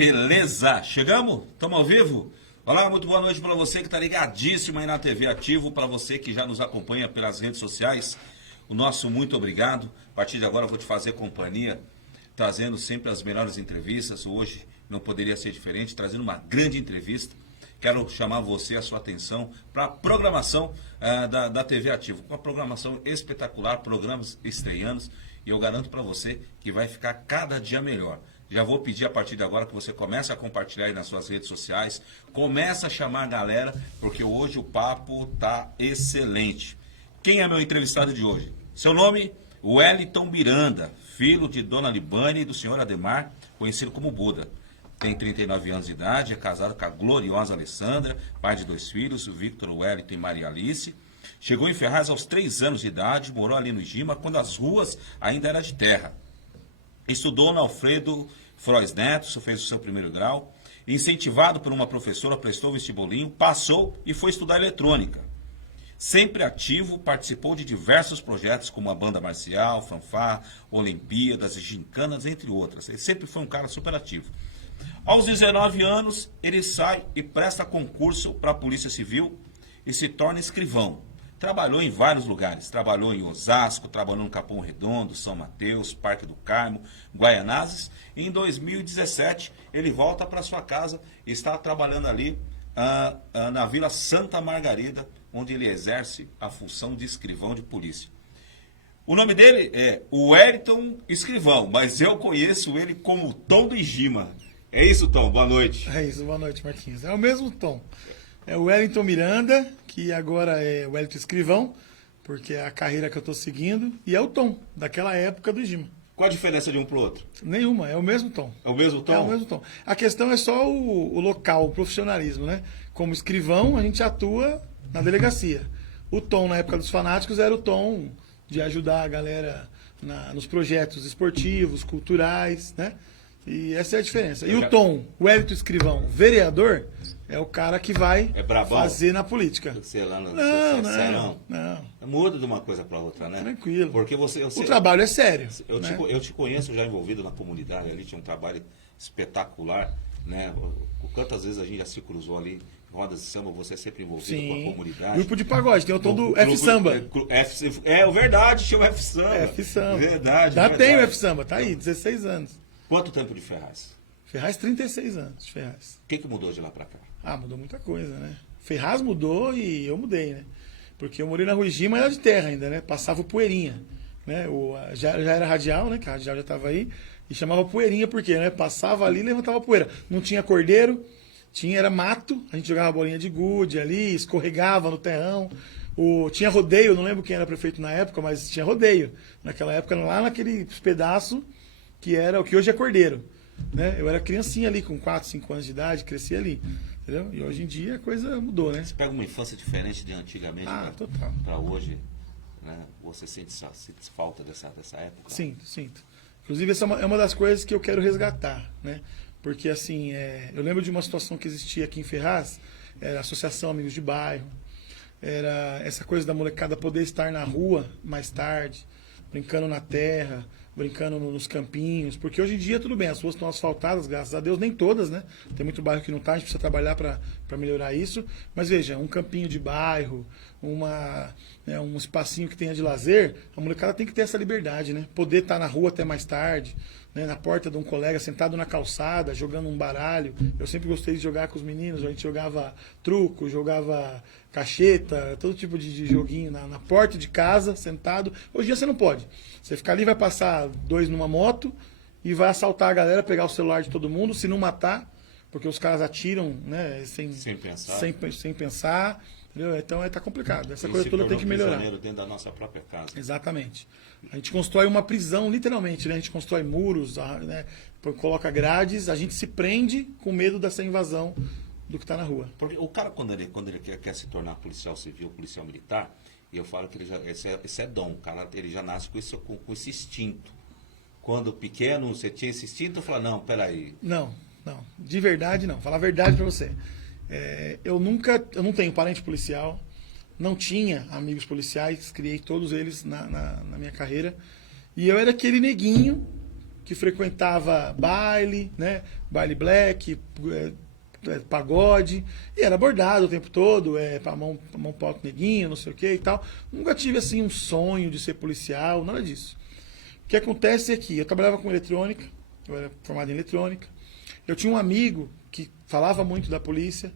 Beleza, chegamos? Estamos ao vivo? Olá, muito boa noite para você que está ligadíssimo aí na TV Ativo, para você que já nos acompanha pelas redes sociais, o nosso muito obrigado. A partir de agora eu vou te fazer companhia, trazendo sempre as melhores entrevistas. Hoje não poderia ser diferente, trazendo uma grande entrevista. Quero chamar você, a sua atenção, para a programação da TV Ativo. Uma programação espetacular, programas estreando, e eu garanto para você que vai ficar cada dia melhor. Já vou pedir a partir de agora que você comece a compartilhar aí nas suas redes sociais, comece a chamar a galera, porque hoje o papo tá excelente. Quem é meu entrevistado de hoje? Seu nome? Wellington Miranda, filho de Dona Libane e do senhor Ademar, conhecido como Buda. Tem 39 anos de idade, é casado com a gloriosa Alessandra, pai de 2 filhos, o Victor Wellington e Maria Alice. Chegou em Ferraz aos 3 anos de idade, morou ali no Gima, quando as ruas ainda eram de terra. Estudou no Alfredo Frois Neto, fez o seu primeiro grau. Incentivado por uma professora, prestou vestibulinho, passou e foi estudar eletrônica. Sempre ativo, participou de diversos projetos, como a banda marcial, fanfarra, Olimpíadas e gincanas, entre outras. Ele sempre foi um cara super ativo. Aos 19 anos, ele sai e presta concurso para a Polícia Civil e se torna escrivão. Trabalhou em vários lugares, trabalhou em Osasco, trabalhou no Capão Redondo, São Mateus, Parque do Carmo, Guaianazes. Em 2017, ele volta para sua casa e está trabalhando ali na Vila Santa Margarida, onde ele exerce a função de escrivão de polícia. O nome dele é Wellington Escrivão, mas eu conheço ele como Tom do Gima. É isso, Tom? Boa noite. É isso, boa noite, Marquinhos. É o mesmo Tom. É o Wellington Miranda, que agora é o Wellington Escrivão, porque é a carreira que eu estou seguindo, e é o Tom, daquela época do Gima. Qual a diferença de um para o outro? Nenhuma, é o mesmo Tom. É o mesmo Tom? É o mesmo Tom. A questão é só o local, o profissionalismo, né? Como escrivão, a gente atua na delegacia. O Tom, na época dos fanáticos, era o Tom de ajudar a galera nos projetos esportivos, culturais, né? E essa é a diferença. E o Tom, o Wellington Escrivão, vereador, é o cara que vai fazer na política. Sei lá, não. Muda de uma coisa para outra, né? Tranquilo. Porque o trabalho é sério. Eu te conheço já envolvido na comunidade ali, tinha um trabalho espetacular, né? Quantas vezes a gente já se cruzou ali, rodas de samba, você é sempre envolvido com a comunidade. Grupo de pagode, tem o Tom do F-Samba. É verdade, chama F-Samba. F-Samba. Verdade. Já tem o F-Samba, tá aí, 16 anos. Quanto tempo de Ferraz? Ferraz, 36 anos de Ferraz. O que mudou de lá pra cá? Mudou muita coisa, né? Ferraz mudou e eu mudei, né? Porque eu morei na Rua Gima, era de terra ainda, né? Passava o Poeirinha, né? Já era radial, né? Que a radial já tava aí. E chamava Poeirinha porque, né? Passava ali e levantava poeira. Não tinha cordeiro, era mato. A gente jogava bolinha de gude ali, escorregava no terrão. Tinha rodeio, não lembro quem era prefeito na época, mas tinha rodeio. Naquela época, lá naquele pedaço que era o que hoje é cordeiro. Né? Eu era criancinha ali, com 4, 5 anos de idade, cresci ali. Entendeu? E hoje em dia a coisa mudou, né? Você pega uma infância diferente de antigamente para hoje, né? Você sente falta dessa época? Sinto. Inclusive, essa é uma das coisas que eu quero resgatar, né? Porque, assim, eu lembro de uma situação que existia aqui em Ferraz, era a Associação Amigos de Bairro, era essa coisa da molecada poder estar na rua mais tarde, brincando na terra, brincando nos campinhos, porque hoje em dia tudo bem, as ruas estão asfaltadas, graças a Deus, nem todas, né? Tem muito bairro que não tá, a gente precisa trabalhar para melhorar isso, mas veja, um campinho de bairro, um espacinho que tenha de lazer, a molecada tem que ter essa liberdade, né? Poder estar na rua até mais tarde, né? Na porta de um colega, sentado na calçada, jogando um baralho. Eu sempre gostei de jogar com os meninos, a gente jogava truco, jogava cacheta, todo tipo de joguinho na porta de casa, sentado. Hoje em dia você não pode. Você ficar ali, vai passar 2 numa moto e vai assaltar a galera, pegar o celular de todo mundo, se não matar, porque os caras atiram, né, sem pensar. Entendeu? Então tá complicado. Essa coisa toda tem que melhorar. Dentro da nossa própria casa. Exatamente. A gente constrói uma prisão, literalmente, né? A gente constrói muros, né? Coloca grades, a gente se prende com medo dessa invasão do que está na rua. Porque o cara, quando ele quer se tornar policial civil, policial militar, e eu falo que esse é dom, o cara ele já nasce com esse instinto. Quando pequeno, você tinha esse instinto, eu falo, não, peraí. Não, de verdade não. Falar a verdade para você. Eu não tenho parente policial, não tinha amigos policiais, criei todos eles na minha carreira. E eu era aquele neguinho que frequentava baile, né? Baile black, pagode, e era abordado o tempo todo, pra mão pro alto neguinho, não sei o que e tal. Nunca tive assim um sonho de ser policial, nada disso. O que acontece é que eu trabalhava com eletrônica, eu era formado em eletrônica, eu tinha um amigo que falava muito da polícia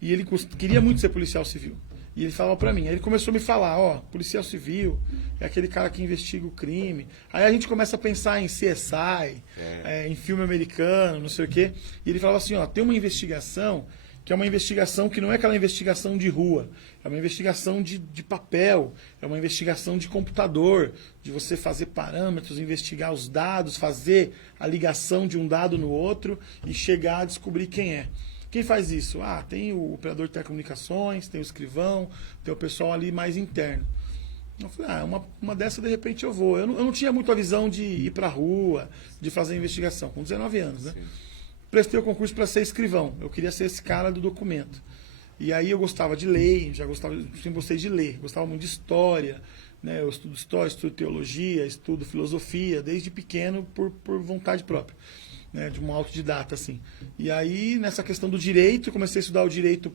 e ele queria muito ser policial civil. E ele falava pra mim, aí ele começou a me falar, ó, policial civil é aquele cara que investiga o crime. Aí a gente começa a pensar em CSI, em filme americano, não sei o quê. E ele falava assim, ó, tem uma investigação que é uma investigação que não é aquela investigação de rua, é uma investigação de papel, é uma investigação de computador, de você fazer parâmetros, investigar os dados, fazer a ligação de um dado no outro e chegar a descobrir quem é. Quem faz isso? Ah, tem o operador de telecomunicações, tem o escrivão, tem o pessoal ali mais interno. Eu falei, uma dessa de repente eu vou. Eu não tinha muito a visão de ir pra rua, de fazer investigação, com 19 anos, né? Sim. Prestei o concurso para ser escrivão. Eu queria ser esse cara do documento. E aí eu gostava de lei, sempre gostei de ler, gostava muito de história, né? Eu estudo história, estudo teologia, estudo filosofia, desde pequeno por vontade própria. Né, de uma autodidata, assim. E aí, nessa questão do direito, comecei a estudar o direito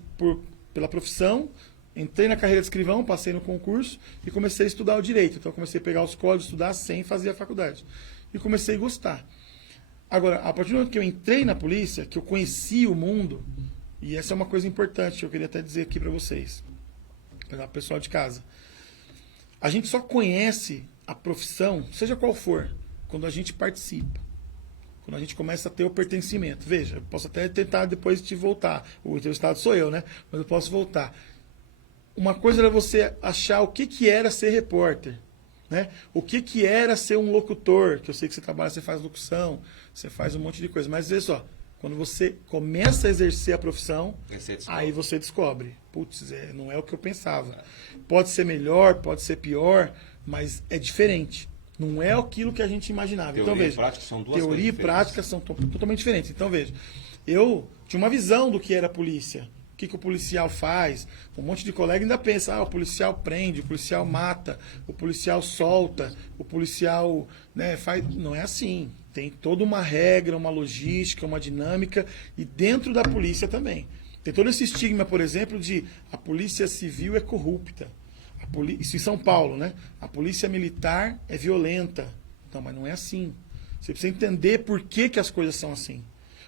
pela profissão, entrei na carreira de escrivão, passei no concurso e comecei a estudar o direito. Então, comecei a pegar os códigos, estudar sem fazer a faculdade. E comecei a gostar. Agora, a partir do momento que eu entrei na polícia, que eu conheci o mundo, e essa é uma coisa importante que eu queria até dizer aqui para vocês, para o pessoal de casa. A gente só conhece a profissão, seja qual for, quando a gente participa. Quando a gente começa a ter o pertencimento. Veja, eu posso até tentar depois te voltar. O entrevistado sou eu, né? Mas eu posso voltar. Uma coisa era você achar o que era ser repórter. Né? O que era ser um locutor. Que eu sei que você trabalha, você faz locução, você faz um monte de coisa. Mas veja só, quando você começa a exercer a profissão, aí você descobre. Putz, não é o que eu pensava. Pode ser melhor, pode ser pior, mas é diferente. Não é aquilo que a gente imaginava. Teoria então, veja, e prática são duas teoria e prática são totalmente diferentes. Então, veja, eu tinha uma visão do que era polícia. O que o policial faz. Um monte de colega ainda pensa, o policial prende, o policial mata, o policial solta, o policial, né, faz... Não é assim. Tem toda uma regra, uma logística, uma dinâmica, e dentro da polícia também. Tem todo esse estigma, por exemplo, de a polícia civil é corrupta. Isso em São Paulo, né? A polícia militar é violenta. Então, mas não é assim. Você precisa entender por que as coisas são assim.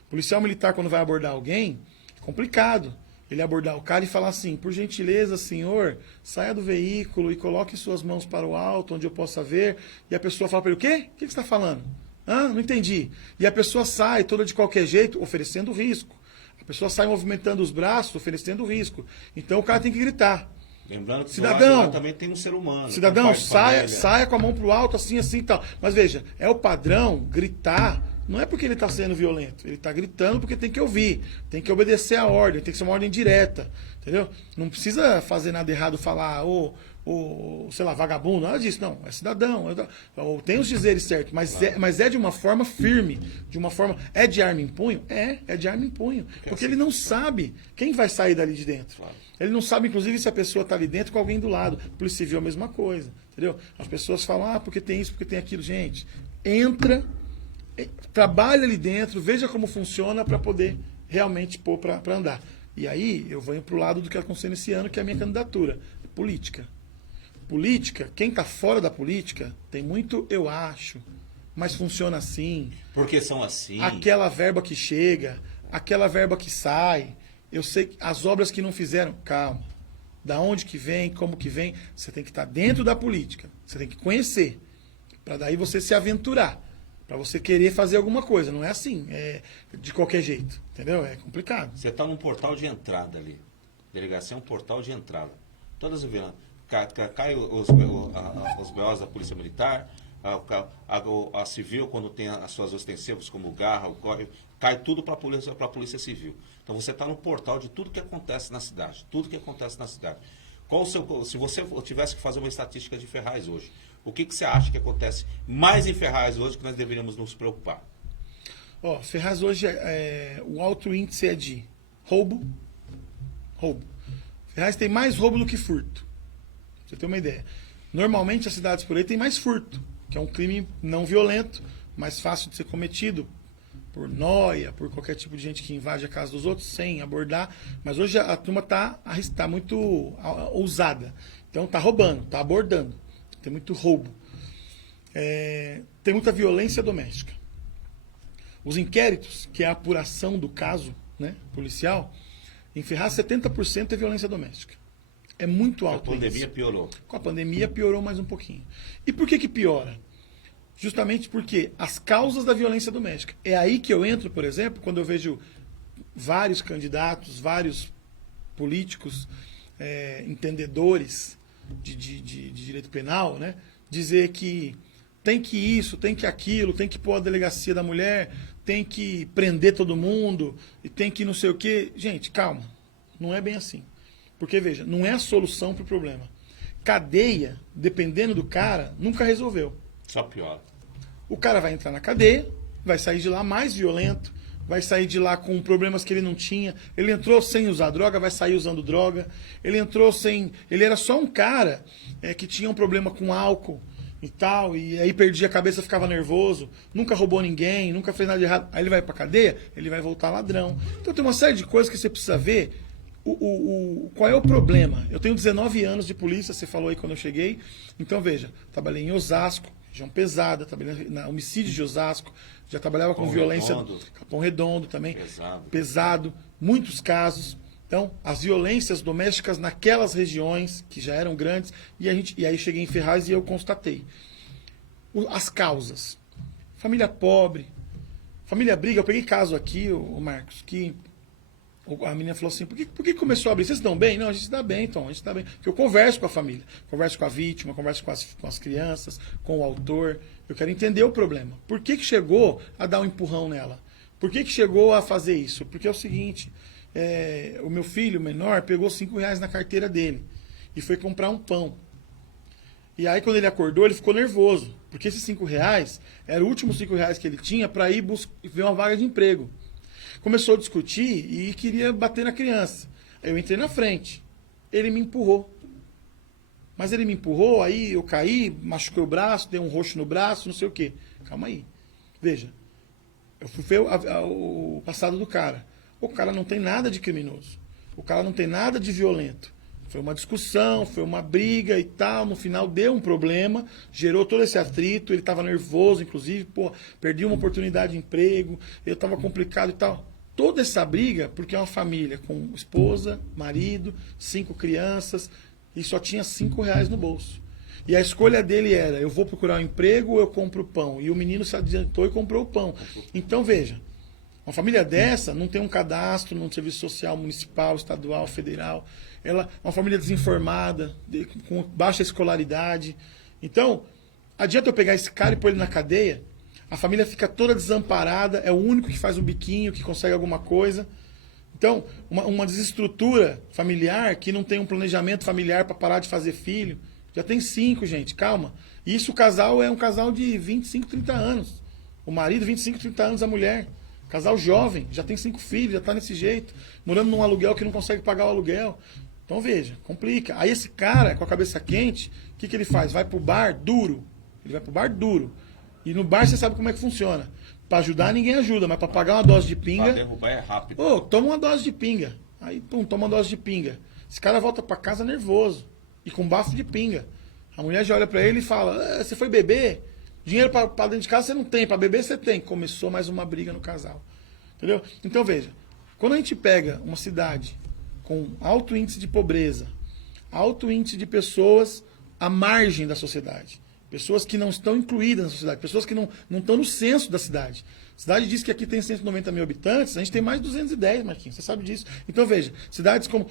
O policial militar, quando vai abordar alguém, é complicado. Ele abordar o cara e falar assim, por gentileza, senhor, saia do veículo e coloque suas mãos para o alto, onde eu possa ver. E a pessoa fala para ele, o quê? O que você está falando? Não entendi. E a pessoa sai toda de qualquer jeito, oferecendo risco. A pessoa sai movimentando os braços, oferecendo risco. Então, o cara tem que gritar. Lembrando que cidadão, também tem um ser humano. Cidadão, saia com a mão pro alto, assim e tal. Mas veja, é o padrão gritar, não é porque ele está sendo violento. Ele está gritando porque tem que ouvir, tem que obedecer a ordem, tem que ser uma ordem direta. Entendeu? Não precisa fazer nada errado, falar, sei lá, vagabundo, nada disso. Não, é cidadão. Tem os dizeres certos, mas é de uma forma firme, de uma forma... É de arma em punho? É de arma em punho. Porque ele não sabe quem vai sair dali de dentro. Claro. Ele não sabe, inclusive, se a pessoa está ali dentro com alguém do lado. Polícia Civil é a mesma coisa, entendeu? As pessoas falam, porque tem isso, porque tem aquilo. Gente, entra, trabalha ali dentro, veja como funciona para poder realmente pôr para andar. E aí eu venho para o lado do que aconteceu nesse ano, que é a minha candidatura. Política. Política, quem está fora da política, tem muito eu acho, mas funciona assim. Porque são assim. Aquela verba que chega, aquela verba que sai... Eu sei que as obras que não fizeram, calma. Da onde que vem, como que vem, você tem que estar dentro da política. Você tem que conhecer. Para daí você se aventurar. Para você querer fazer alguma coisa. Não é assim, de qualquer jeito. Entendeu? É complicado. Você está num portal de entrada ali. Delegacia é um portal de entrada. Todas as vezes cai os BOs da Polícia Militar, a Civil, quando tem as suas ostensivos, como o Garra, o Corre, cai tudo para a Polícia Civil. Então você está no portal de tudo que acontece na cidade. Tudo que acontece na cidade. Se você tivesse que fazer uma estatística de Ferraz hoje, o que você acha que acontece mais em Ferraz hoje que nós deveríamos nos preocupar? Ferraz hoje, o alto índice é de roubo. Ferraz tem mais roubo do que furto. Pra você ter uma ideia. Normalmente as cidades por aí tem mais furto, que é um crime não violento, mais fácil de ser cometido por nóia, por qualquer tipo de gente que invade a casa dos outros sem abordar. Mas hoje a turma tá muito ousada. Então tá roubando, tá abordando. Tem muito roubo. Tem muita violência doméstica. Os inquéritos, que é a apuração do caso, né, policial, em Ferraz 70% é violência doméstica. É muito alto. A pandemia piorou. Com a pandemia piorou mais um pouquinho. E por que piora? Justamente porque as causas da violência doméstica. É aí que eu entro, por exemplo, quando eu vejo vários candidatos, vários políticos, entendedores de direito penal, né, dizer que tem que isso, tem que aquilo, tem que pôr a delegacia da mulher, tem que prender todo mundo, e tem que não sei o quê. Gente, calma. Não é bem assim. Porque, veja, não é a solução para o problema. Cadeia, dependendo do cara, nunca resolveu. Só pior. O cara vai entrar na cadeia, vai sair de lá mais violento, vai sair de lá com problemas que ele não tinha. Ele entrou sem usar droga, vai sair usando droga. Ele entrou sem... Ele era só um cara que tinha um problema com álcool e tal, e aí perdia a cabeça, ficava nervoso, nunca roubou ninguém, nunca fez nada de errado. Aí ele vai pra cadeia, ele vai voltar ladrão. Então tem uma série de coisas que você precisa ver. Qual é o problema? Eu tenho 19 anos de polícia, você falou aí quando eu cheguei. Então, veja, trabalhei em Osasco, região pesada, trabalhei na homicídio de Osasco, já trabalhava com violência... Capão Redondo também. Pesado. Muitos casos. Então, as violências domésticas naquelas regiões, que já eram grandes, e aí cheguei em Ferraz e eu constatei. As causas. Família pobre, família briga. Eu peguei caso aqui, o Marcos, que a menina falou assim, por que começou a abrir? Vocês estão bem? Não, a gente está bem, Tom, a gente está bem. Porque eu converso com a família, converso com a vítima, converso com as crianças, com o autor. Eu quero entender o problema. Por que chegou a dar um empurrão nela? Por que chegou a fazer isso? Porque é o seguinte, o meu filho menor pegou R$5 na carteira dele e foi comprar um pão. E aí quando ele acordou, ele ficou nervoso, porque esses R$5 era o último R$5 que ele tinha para ir ver uma vaga de emprego. Começou a discutir e queria bater na criança. Eu entrei na frente. Ele me empurrou. Mas ele me empurrou, aí eu caí, machuquei o braço, dei um roxo no braço, não sei o quê. Calma aí. Veja, eu fui ver o passado do cara. O cara não tem nada de criminoso. O cara não tem nada de violento. Foi uma discussão, foi uma briga e tal. No final deu um problema, gerou todo esse atrito. Ele estava nervoso, inclusive. Pô, perdi uma oportunidade de emprego, eu estava complicado e tal. Toda essa briga, porque é uma família com esposa, marido, 5 crianças, e só tinha R$5 no bolso. E a escolha dele era, eu vou procurar um emprego ou eu compro pão? E o menino se adiantou e comprou o pão. Então, veja, uma família dessa não tem um cadastro no serviço social municipal, estadual, federal. Ela é uma família desinformada, com baixa escolaridade. Então, adianta eu pegar esse cara e pôr ele na cadeia, a família fica toda desamparada, é o único que faz um biquinho, que consegue alguma coisa. Então, uma desestrutura familiar que não tem um planejamento familiar para parar de fazer filho. Já tem 5, gente, calma. E isso o casal é um casal de 25, 30 anos. O marido, 25, 30 anos, a mulher. Casal jovem, já tem 5 filhos, já está nesse jeito. Morando num aluguel que não consegue pagar o aluguel. Então veja, complica. Aí esse cara, com a cabeça quente, o que ele faz? Vai pro bar duro. Ele vai pro bar duro. E no bar você sabe como é que funciona. Para ajudar ninguém ajuda, mas para pagar uma dose de pinga... Para derrubar é rápido. Ô, toma uma dose de pinga. Aí, pum, toma uma dose de pinga. Esse cara volta para casa nervoso. E com bafo de pinga. A mulher já olha para ele e fala, você foi beber? Dinheiro para dentro de casa você não tem, para beber você tem. Começou mais uma briga no casal. Entendeu? Então veja, quando a gente pega uma cidade com alto índice de pobreza, alto índice de pessoas à margem da sociedade, pessoas que não estão incluídas na sociedade, pessoas que não estão no censo da cidade. A cidade diz que aqui tem 190 mil habitantes, a gente tem mais de 210, Marquinhos, você sabe disso. Então veja, cidades como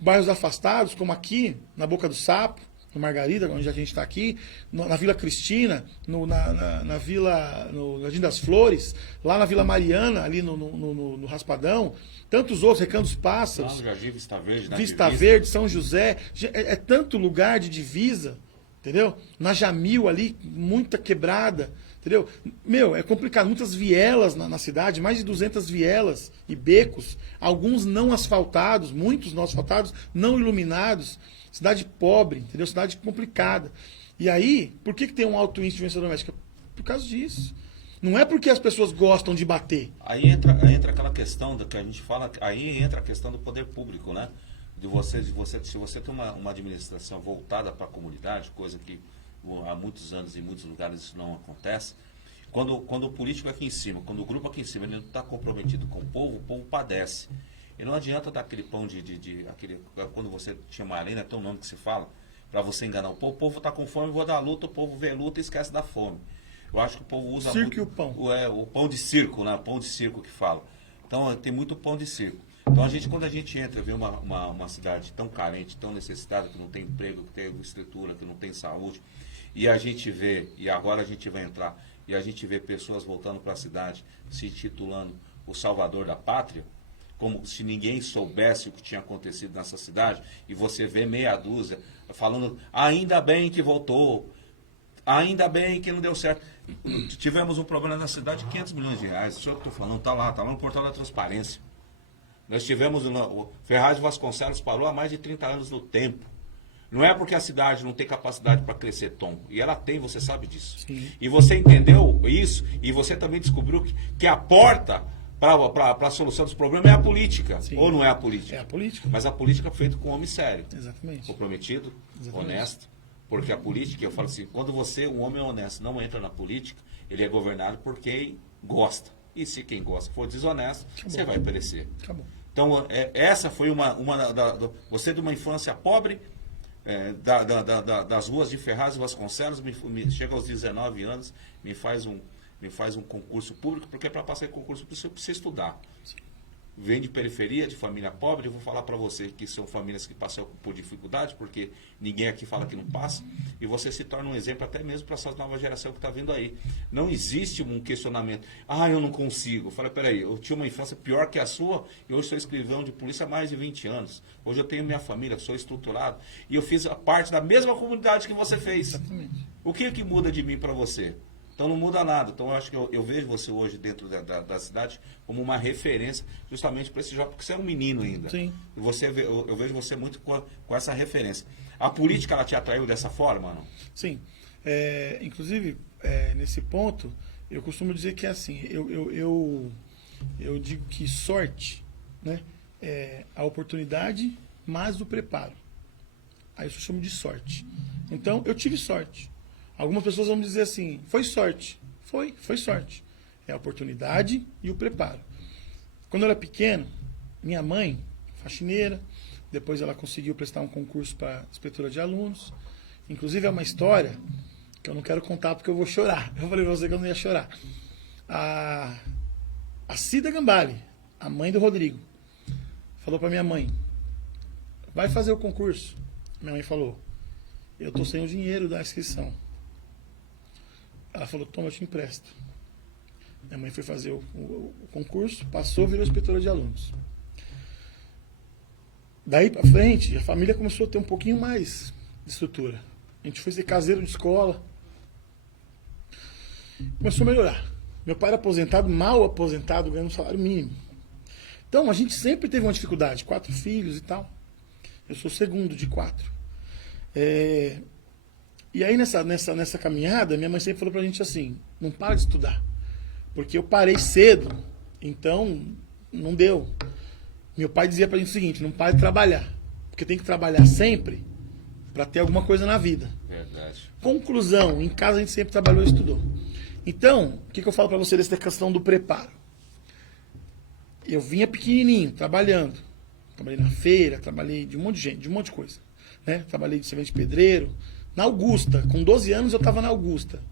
bairros afastados, como aqui, na Boca do Sapo, no Margarida, onde a gente está aqui, na Vila Cristina, na Vila, no Jardim das Flores, lá na Vila Mariana, ali no Raspadão, tantos outros, Recanto dos Pássaros, lá no Jardim Vista Verde, Vista Verde, São José, é tanto lugar de divisa, entendeu? Na Jamil ali, muita quebrada, entendeu? Meu, é complicado, muitas vielas na cidade, mais de 200 vielas e becos, alguns não asfaltados, muitos não asfaltados, não iluminados. Cidade pobre, entendeu? Cidade complicada. E aí, por que tem um alto índice de violência doméstica? Por causa disso. Não é porque as pessoas gostam de bater. Aí entra aquela questão que a gente fala, aí entra a questão do poder público, né? Se você tem uma administração voltada para a comunidade, coisa que há muitos anos em muitos lugares isso não acontece, quando o político aqui em cima, quando o grupo aqui em cima ele não está comprometido com o povo padece. E não adianta dar aquele pão quando você chama a lei, não é tão nome que se fala, para você enganar o povo está com fome, vou dar luta, o povo vê luta e esquece da fome. Eu acho que o povo usa Circo muito, e o pão. O pão de circo, né? O pão de circo que fala. Então tem muito pão de circo. Então quando a gente entra, vê uma cidade tão carente, tão necessitada, que não tem emprego, que tem estrutura, que não tem saúde, e a gente vê, e agora a gente vai entrar, e a gente vê pessoas voltando para a cidade, se intitulando o salvador da pátria, como se ninguém soubesse o que tinha acontecido nessa cidade, e você vê meia dúzia falando, ainda bem que voltou, ainda bem que não deu certo. Tivemos um problema na cidade de 500 milhões de reais, isso é o que eu estou falando, está lá no portal da transparência. Nós tivemos, o Ferraz de Vasconcelos parou há mais de 30 anos no tempo. Não é porque a cidade não tem capacidade para crescer, Tom. E ela tem, você sabe disso. Sim. E você entendeu isso, e você também descobriu que a porta para a solução dos problemas é a política. Sim. Ou não é a política? É a política. Mas a política é feita com um homem sério. Exatamente. Comprometido, Exatamente. honesto. Porque a política, eu falo assim, quando um homem honesto, não entra na política, ele é governado por quem gosta. E se quem gosta for desonesto, Acabou. você vai perecer. Acabou. Então, essa foi você de uma infância pobre, das ruas de Ferraz e Vasconcelos, chega aos 19 anos, me faz um concurso público, porque para passar em concurso público você precisa estudar. Sim. Vem de periferia, de família pobre, eu vou falar para você que são famílias que passam por dificuldade, porque ninguém aqui fala que não passa, e você se torna um exemplo até mesmo para essa nova geração que está vindo aí. Não existe um questionamento, eu não consigo. Eu falei, peraí, eu tinha uma infância pior que a sua, e hoje sou escrivão de polícia há mais de 20 anos. Hoje eu tenho minha família, sou estruturado, e eu fiz parte da mesma comunidade que você fez. Exatamente. O que muda de mim para você? Então não muda nada. Então eu acho que eu vejo você hoje dentro da cidade como uma referência justamente para esse jovem, porque você é um menino ainda. Sim. E eu vejo você muito com essa referência. A política, ela te atraiu dessa forma, não? Sim. Inclusive, nesse ponto, eu costumo dizer que é assim, eu digo que sorte, né, é a oportunidade mais o preparo. Aí eu chamo de sorte. Então, eu tive sorte. Algumas pessoas vão dizer assim, foi sorte. Foi sorte. É a oportunidade e o preparo. Quando eu era pequeno, minha mãe, faxineira, depois ela conseguiu prestar um concurso para inspetora de alunos. Inclusive é uma história que eu não quero contar porque eu vou chorar. Eu falei para você que eu não ia chorar. A Cida Gambale, a mãe do Rodrigo, falou para minha mãe, vai fazer o concurso. Minha mãe falou, eu estou sem o dinheiro da inscrição. Ela falou, toma, eu te empresto. Minha mãe foi fazer o concurso, passou, virou inspetora de alunos. Daí para frente, a família começou a ter um pouquinho mais de estrutura. A gente foi ser caseiro de escola. Começou a melhorar. Meu pai era aposentado, mal aposentado, ganhando um salário mínimo. Então, a gente sempre teve uma dificuldade. 4 filhos e tal. Eu sou o segundo de 4. E aí, nessa caminhada, minha mãe sempre falou pra gente assim, não para de estudar. Porque eu parei cedo, então não deu. Meu pai dizia pra gente o seguinte, não para de trabalhar. Porque tem que trabalhar sempre para ter alguma coisa na vida. Verdade. Conclusão, em casa a gente sempre trabalhou e estudou. Então, o que eu falo para você dessa questão do preparo? Eu vinha pequenininho, trabalhando. Trabalhei na feira, trabalhei de um monte de gente, de um monte de coisa. Né? Trabalhei de servente de pedreiro. Na Augusta, com 12 anos eu estava na Augusta.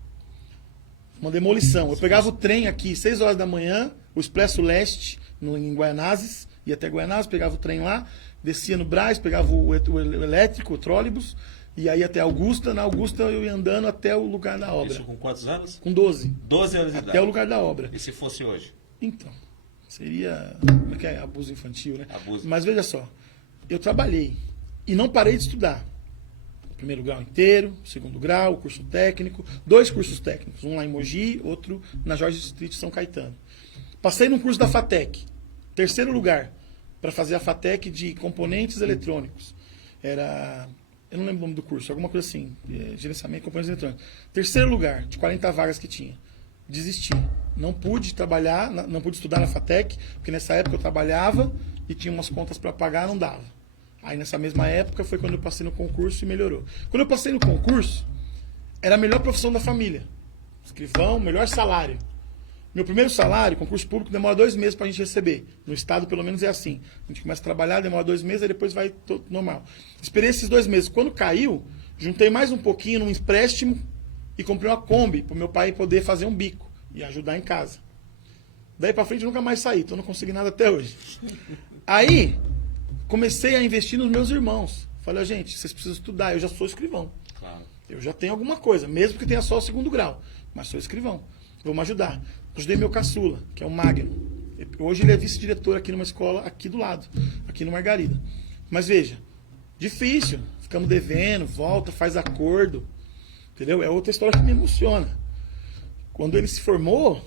Uma demolição. Eu pegava o trem aqui, 6 horas da manhã, o Expresso Leste, em Guaianazes, ia até Guaianazes, pegava o trem lá, descia no Brás, pegava o elétrico, o trólebus, e aí até Augusta. Na Augusta eu ia andando até o lugar da obra. Isso com quantos anos? Com 12. 12 anos de idade. Até o lugar da obra. E se fosse hoje? Então, seria... Como é que é? Abuso infantil, né? Abuso. Mas veja só, eu trabalhei e não parei de estudar. Primeiro grau inteiro, segundo grau, curso técnico, 2 cursos técnicos, um lá em Mogi, outro na Jorge Street, São Caetano. Passei num curso da FATEC, 3º lugar, para fazer a FATEC de componentes eletrônicos. Era, eu não lembro o nome do curso, alguma coisa assim, gerenciamento de componentes eletrônicos. 3º lugar, de 40 vagas que tinha. desisti. Não pude trabalhar, não pude estudar na FATEC, porque nessa época eu trabalhava e tinha umas contas para pagar, não dava. Aí nessa mesma época foi quando eu passei no concurso e melhorou. Quando eu passei no concurso, era a melhor profissão da família. Escrivão, melhor salário. Meu primeiro salário, concurso público, demora 2 meses para a gente receber. No estado, pelo menos, é assim. A gente começa a trabalhar, demora 2 meses, aí depois vai todo normal. Esperei esses 2 meses. Quando caiu, juntei mais um pouquinho num empréstimo e comprei uma Kombi para o meu pai poder fazer um bico e ajudar em casa. Daí para frente, nunca mais saí. Então não consegui nada até hoje. Aí, comecei a investir nos meus irmãos. Falei, gente, vocês precisam estudar. Eu já sou escrivão. Claro. Eu já tenho alguma coisa, mesmo que tenha só o 2º grau. Mas sou escrivão. Vamos ajudar. Ajudei meu caçula, que é o Magno. Hoje ele é vice-diretor aqui numa escola aqui do lado, aqui no Margarida. Mas veja, difícil. Ficamos devendo, volta, faz acordo. Entendeu? É outra história que me emociona. Quando ele se formou,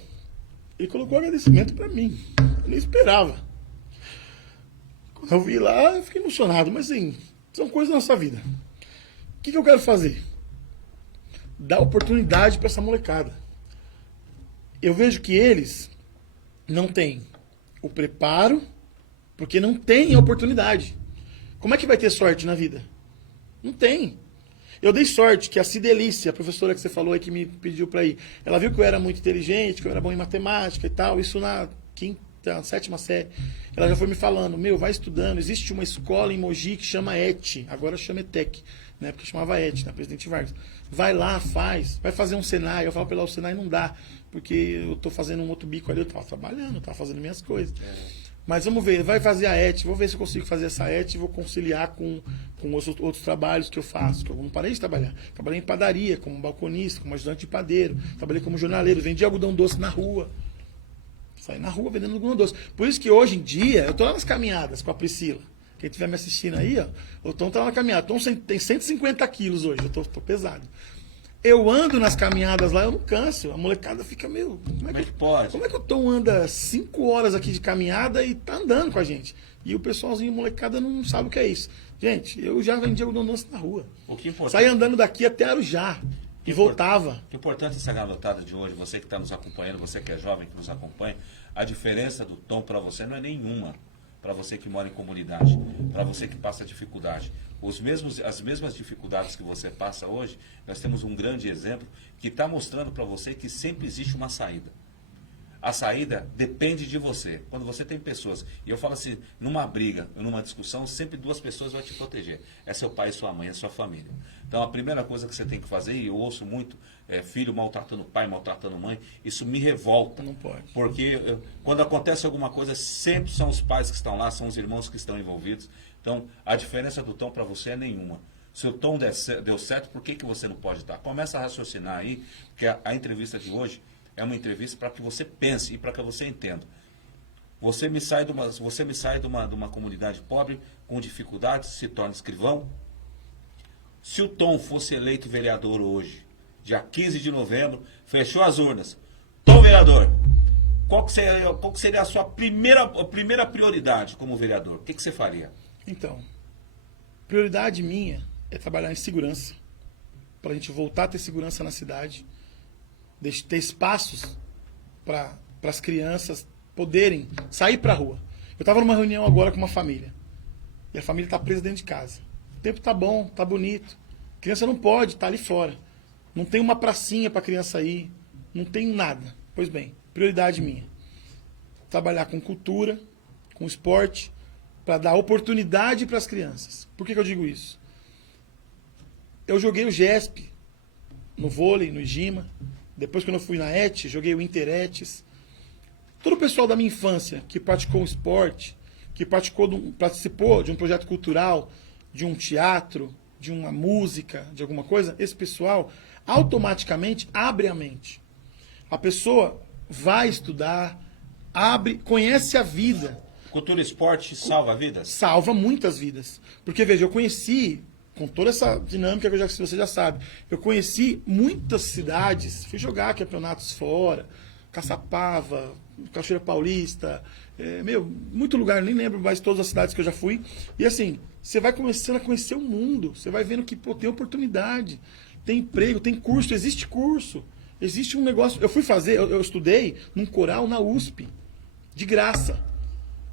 ele colocou agradecimento para mim. Eu nem esperava. Quando eu vi lá, eu fiquei emocionado. Mas assim, são coisas da nossa vida. O que eu quero fazer? Dar oportunidade para essa molecada. Eu vejo que eles não têm o preparo, porque não têm a oportunidade. Como é que vai ter sorte na vida? Não tem. Eu dei sorte que a Cidelícia, a professora que você falou aí, que me pediu para ir, ela viu que eu era muito inteligente, que eu era bom em matemática e tal, isso na 7ª série. Ela já foi me falando, vai estudando, existe uma escola em Mogi que chama ET, agora chama ETEC, na época chamava ET, na Presidente Vargas. Vai lá, vai fazer um Senai. Eu falo para ela, o Senai não dá, porque eu estou fazendo um outro bico ali, eu estava trabalhando, estava fazendo minhas coisas. Mas vamos ver, vai fazer a ET, vou ver se eu consigo fazer essa ET e vou conciliar com outros trabalhos que eu faço, que eu não parei de trabalhar. Trabalhei em padaria, como balconista, como ajudante de padeiro, trabalhei como jornaleiro, vendi algodão doce na rua. Saí na rua vendendo algodão doce. Por isso que hoje em dia, eu estou lá nas caminhadas com a Priscila. Quem estiver me assistindo aí, ó, o Tom tá lá na caminhada. O Tom tem 150 quilos hoje, eu tô pesado. Eu ando nas caminhadas lá, eu não canso. A molecada fica meio... Como é que pode? Como é que o Tom anda 5 horas aqui de caminhada e tá andando com a gente? E o pessoalzinho, molecada, não sabe o que é isso. Gente, eu já vendi algodão doce na rua. O que importa? Saí andando daqui até Arujá e voltava. O importante essa garotada de hoje, você que está nos acompanhando, você que é jovem que nos acompanha, a diferença do Tom para você não é nenhuma. Para você que mora em comunidade, para você que passa dificuldade. As mesmas dificuldades que você passa hoje, nós temos um grande exemplo que está mostrando para você que sempre existe uma saída. A saída depende de você. Quando você tem pessoas, e eu falo assim, numa briga, numa discussão, sempre 2 pessoas vão te proteger. É seu pai, sua mãe, é sua família. Então a primeira coisa que você tem que fazer, e eu ouço muito, filho maltratando pai, maltratando mãe, isso me revolta. Não pode. Porque quando acontece alguma coisa, sempre são os pais que estão lá, são os irmãos que estão envolvidos. Então a diferença do Tom para você é nenhuma. Se o Tom deu certo, por que você não pode estar? Começa a raciocinar aí, porque a entrevista de hoje é uma entrevista para que você pense e para que você entenda. Você me sai de uma comunidade pobre, com dificuldades, se torna escrivão. Se o Tom fosse eleito vereador hoje, dia 15 de novembro, fechou as urnas. Tom vereador, qual que seria a sua primeira prioridade como vereador? O que você faria? Então, prioridade minha é trabalhar em segurança, para a gente voltar a ter segurança na cidade, ter espaços para as crianças poderem sair para a rua. Eu estava numa reunião agora com uma família, e a família está presa dentro de casa. O tempo tá bom, tá bonito. A criança não pode estar ali fora. Não tem uma pracinha para a criança ir, não tem nada. Pois bem, prioridade minha. Trabalhar com cultura, com esporte, para dar oportunidade para as crianças. Por que eu digo isso? Eu joguei o GESP no vôlei, no Igima. Depois, quando eu fui na ET, joguei o Interetes. Todo o pessoal da minha infância que praticou um esporte, que participou de um projeto cultural, de um teatro, de uma música, de alguma coisa, esse pessoal automaticamente abre a mente. A pessoa vai estudar, conhece a vida. Cultura e esporte salva vidas? Salva muitas vidas. Porque, veja, eu conheci, com toda essa dinâmica que você já sabe, eu conheci muitas cidades, fui jogar campeonatos fora, Caçapava, Cachoeira Paulista, muito lugar, nem lembro mais todas as cidades que eu já fui. E assim, você vai começando a conhecer o mundo, você vai vendo que tem oportunidade, tem emprego, tem curso, existe curso. Existe um negócio. Eu fui fazer, eu estudei num coral na USP, de graça.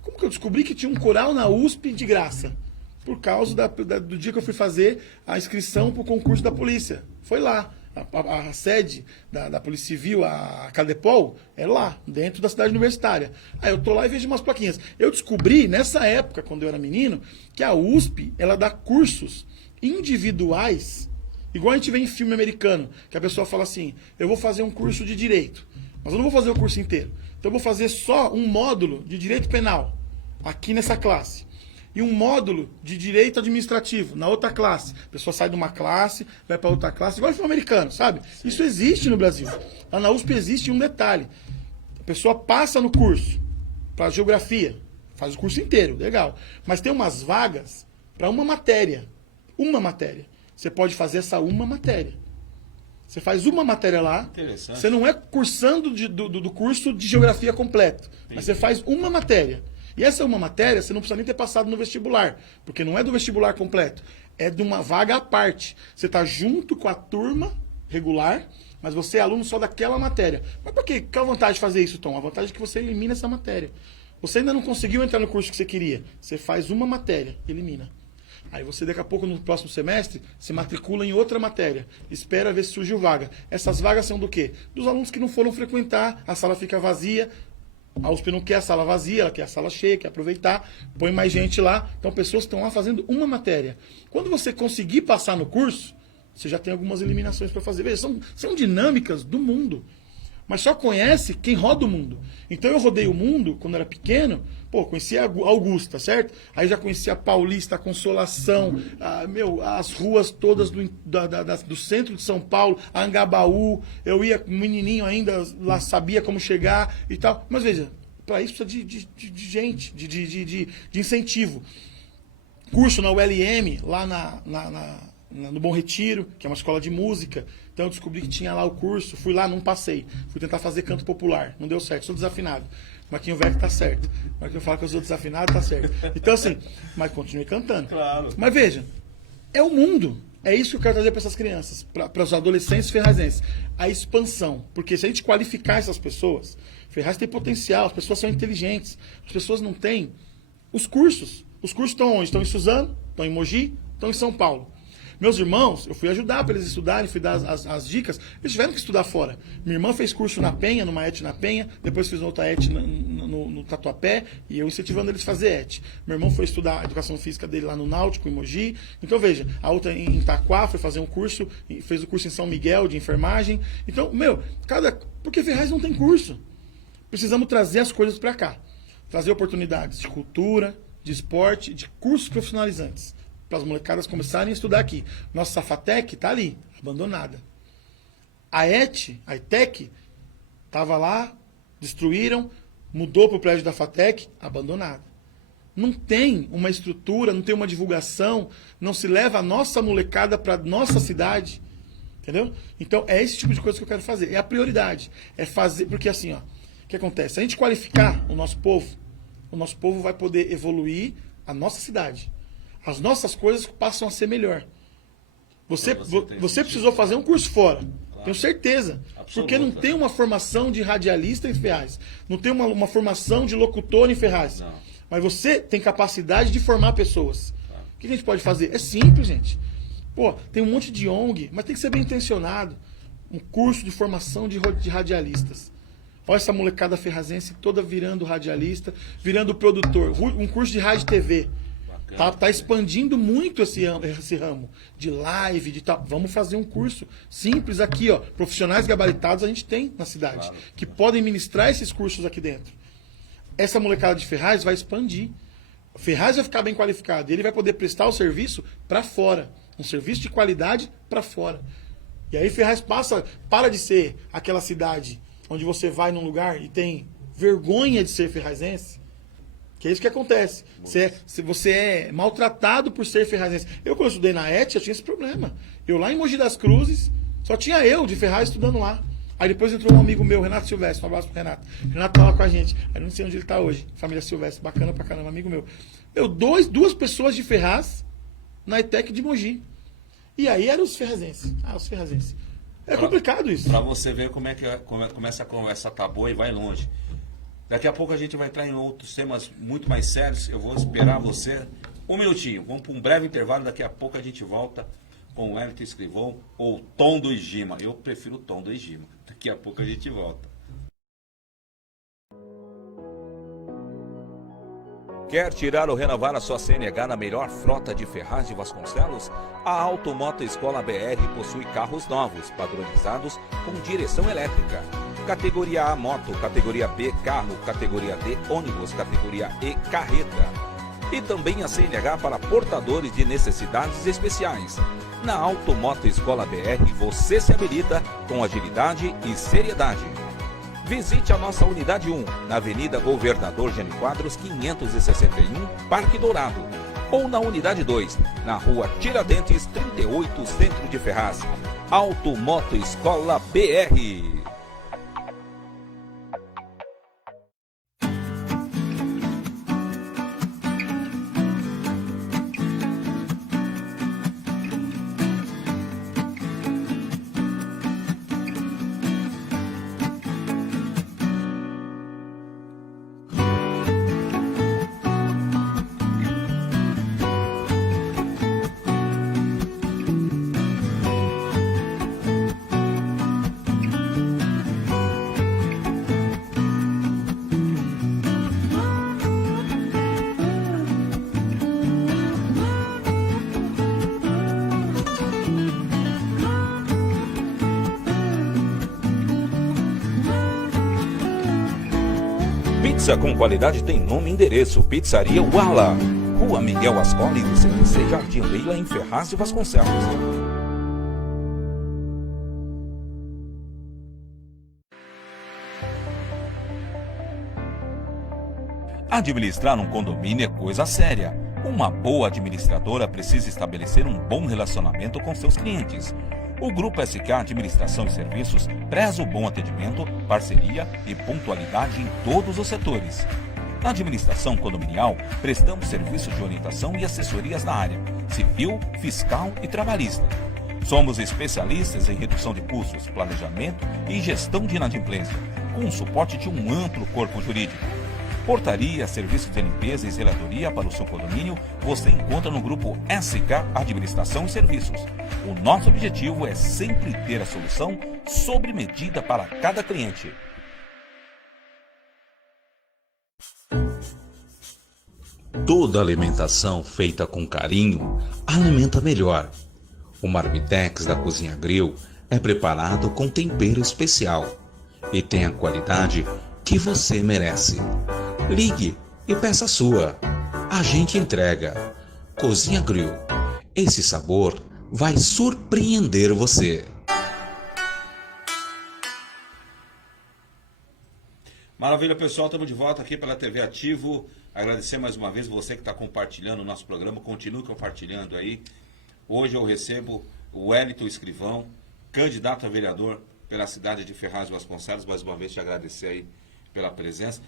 Como que eu descobri que tinha um coral na USP de graça? Por causa do dia que eu fui fazer a inscrição para o concurso da polícia. Foi lá. A sede da Polícia Civil, a Cadepol, é lá, dentro da cidade universitária. Aí eu tô lá e vejo umas plaquinhas. Eu descobri, nessa época, quando eu era menino, que a USP, ela dá cursos individuais, igual a gente vê em filme americano, que a pessoa fala assim, eu vou fazer um curso de direito, mas eu não vou fazer o curso inteiro. Então eu vou fazer só um módulo de direito penal, aqui nessa classe. E um módulo de direito administrativo na outra classe. A pessoa sai de uma classe, vai para outra classe, igual filme americano, sabe? Isso existe no Brasil. Lá na USP existe um detalhe. A pessoa passa no curso para geografia, faz o curso inteiro, legal. Mas tem umas vagas para uma matéria. Uma matéria. Você pode fazer essa uma matéria. Você faz uma matéria lá, você não é cursando do curso de geografia completo, mas você faz uma matéria. E essa é uma matéria, você não precisa nem ter passado no vestibular, porque não é do vestibular completo, é de uma vaga à parte. Você está junto com a turma regular, mas você é aluno só daquela matéria. Mas por quê? Qual a vantagem de fazer isso, Tom? A vantagem é que você elimina essa matéria. Você ainda não conseguiu entrar no curso que você queria. Você faz uma matéria, elimina. Aí você, daqui a pouco, no próximo semestre, se matricula em outra matéria. Espera ver se surgiu vaga. Essas vagas são do quê? Dos alunos que não foram frequentar, a sala fica vazia. A USP não quer a sala vazia, ela quer a sala cheia, quer aproveitar, põe mais gente lá. Então, pessoas estão lá fazendo uma matéria. Quando você conseguir passar no curso, você já tem algumas eliminações para fazer. Veja, são dinâmicas do mundo. Mas só conhece quem roda o mundo. Então, eu rodei o mundo quando era pequeno. Pô, conhecia a Augusta, certo? Aí já conhecia a Paulista, a Consolação, as ruas todas do centro de São Paulo, a Angabaú. Eu ia, menininho ainda, lá sabia como chegar e tal. Mas veja, para isso precisa de gente, de incentivo. Curso na ULM, lá no Bom Retiro, que é uma escola de música. Então eu descobri que tinha lá o curso, fui lá, não passei. Fui tentar fazer canto popular, não deu certo, sou desafinado. Marquinho Vec tá certo. Marquinho fala que eu sou desafinado, tá certo. Então assim, mas continuei cantando. Claro. Mas veja, é o mundo. É isso que eu quero trazer para essas crianças, para os adolescentes ferrazenses. A expansão. Porque se a gente qualificar essas pessoas, Ferraz tem potencial, as pessoas são inteligentes, as pessoas não têm os cursos. Os cursos estão onde? Estão em Suzano, estão em Mogi, estão em São Paulo. Meus irmãos, eu fui ajudar para eles estudarem, fui dar as dicas. Eles tiveram que estudar fora. Minha irmã fez curso na Penha, numa ET na Penha, depois fez outra ET no Tatuapé, e eu incentivando eles a fazer ET. Meu irmão foi estudar a educação física dele lá no Náutico, em Mogi. Então, veja, a outra em Itaquá foi fazer um curso, fez o curso em São Miguel de enfermagem. Então, porque Ferraz não tem curso. Precisamos trazer as coisas para cá. Trazer oportunidades de cultura, de esporte, de cursos profissionalizantes. Para as molecadas começarem a estudar aqui. Nossa Safatec está ali, abandonada. A ETEC, estava lá, destruíram, mudou para o prédio da FATEC, abandonada. Não tem uma estrutura, não tem uma divulgação, não se leva a nossa molecada para a nossa cidade. Entendeu? Então, é esse tipo de coisa que eu quero fazer. É a prioridade. É fazer, porque assim, ó, o que acontece? Se a gente qualificar o nosso povo vai poder evoluir a nossa cidade. As nossas coisas passam a ser melhor. Você precisou fazer um curso fora. Claro. Tenho certeza. Absoluta. Porque não tem uma formação de radialista em Ferraz. Não tem uma formação de locutor em Ferraz. Não. Mas você tem capacidade de formar pessoas. Claro. O que a gente pode fazer? É simples, gente. Pô, tem um monte de ONG, mas tem que ser bem intencionado. Um curso de formação de radialistas. Olha essa molecada ferrazense toda virando radialista, virando produtor. Um curso de rádio e TV. Tá expandindo muito esse ramo de live, de tal. Vamos fazer um curso simples aqui, ó. Profissionais gabaritados a gente tem na cidade, claro, que podem ministrar esses cursos aqui dentro. Essa molecada de Ferraz vai expandir. Ferraz vai ficar bem qualificado e ele vai poder prestar o serviço para fora. Um serviço de qualidade para fora. E aí Ferraz para de ser aquela cidade onde você vai num lugar e tem vergonha de ser ferrazense. Que é isso que acontece. Você é maltratado por ser ferrazense. Eu, quando eu estudei na ET, eu tinha esse problema. Eu lá em Mogi das Cruzes, só tinha eu de Ferraz estudando lá. Aí depois entrou um amigo meu, Renato Silvestre. Um abraço pro Renato. Renato tá lá com a gente. Aí não sei onde ele tá hoje. Família Silvestre, bacana pra caramba, amigo meu. Duas pessoas de Ferraz na ETEC de Mogi. E aí eram os ferrazenses. Os ferrazenses. É complicado isso. Para você ver como é que começa a conversa tá boa e vai longe. Daqui a pouco a gente vai entrar em outros temas muito mais sérios. Eu vou esperar você um minutinho. Vamos para um breve intervalo. Daqui a pouco a gente volta com o Wellington Escrivão ou Tom do Igima. Eu prefiro o Tom do Igima. Daqui a pouco a gente volta. Quer tirar ou renovar a sua CNH na melhor frota de Ferraz de Vasconcelos? A Automoto Escola BR possui carros novos, padronizados com direção elétrica. Categoria A moto, categoria B carro, categoria D ônibus, categoria E carreta. E também a CNH para portadores de necessidades especiais. Na Automoto Escola BR você se habilita com agilidade e seriedade. Visite a nossa unidade 1, na Avenida Governador Jânio Quadros, 561, Parque Dourado. Ou na unidade 2, na Rua Tiradentes, 38, Centro de Ferraz. Automoto Escola BR. Pizza com qualidade tem nome e endereço. Pizzaria Uala, Rua Miguel Ascoli, 206, Jardim Leila, em Ferraz de Vasconcelos. Administrar um condomínio é coisa séria. Uma boa administradora precisa estabelecer um bom relacionamento com seus clientes. O Grupo SK Administração e Serviços preza o bom atendimento, parceria e pontualidade em todos os setores. Na administração condominial, prestamos serviços de orientação e assessorias na área civil, fiscal e trabalhista. Somos especialistas em redução de custos, planejamento e gestão de inadimplência, com o suporte de um amplo corpo jurídico. Portaria, serviços de limpeza e zeladoria para o seu condomínio você encontra no Grupo SK Administração e Serviços. O nosso objetivo é sempre ter a solução sob medida para cada cliente. Toda alimentação feita com carinho alimenta melhor. O Marmitex da Cozinha Grill é preparado com tempero especial e tem a qualidade que você merece. Ligue e peça a sua. A gente entrega. Cozinha Grill. Esse sabor vai surpreender você. Maravilha, pessoal. Estamos de volta aqui pela TV Ativo. Agradecer mais uma vez você que está compartilhando o nosso programa. Continue compartilhando aí. Hoje eu recebo o Wellington Escrivão, candidato a vereador pela cidade de Ferraz de Vasconcelos. Mais uma vez te agradecer aí pela presença.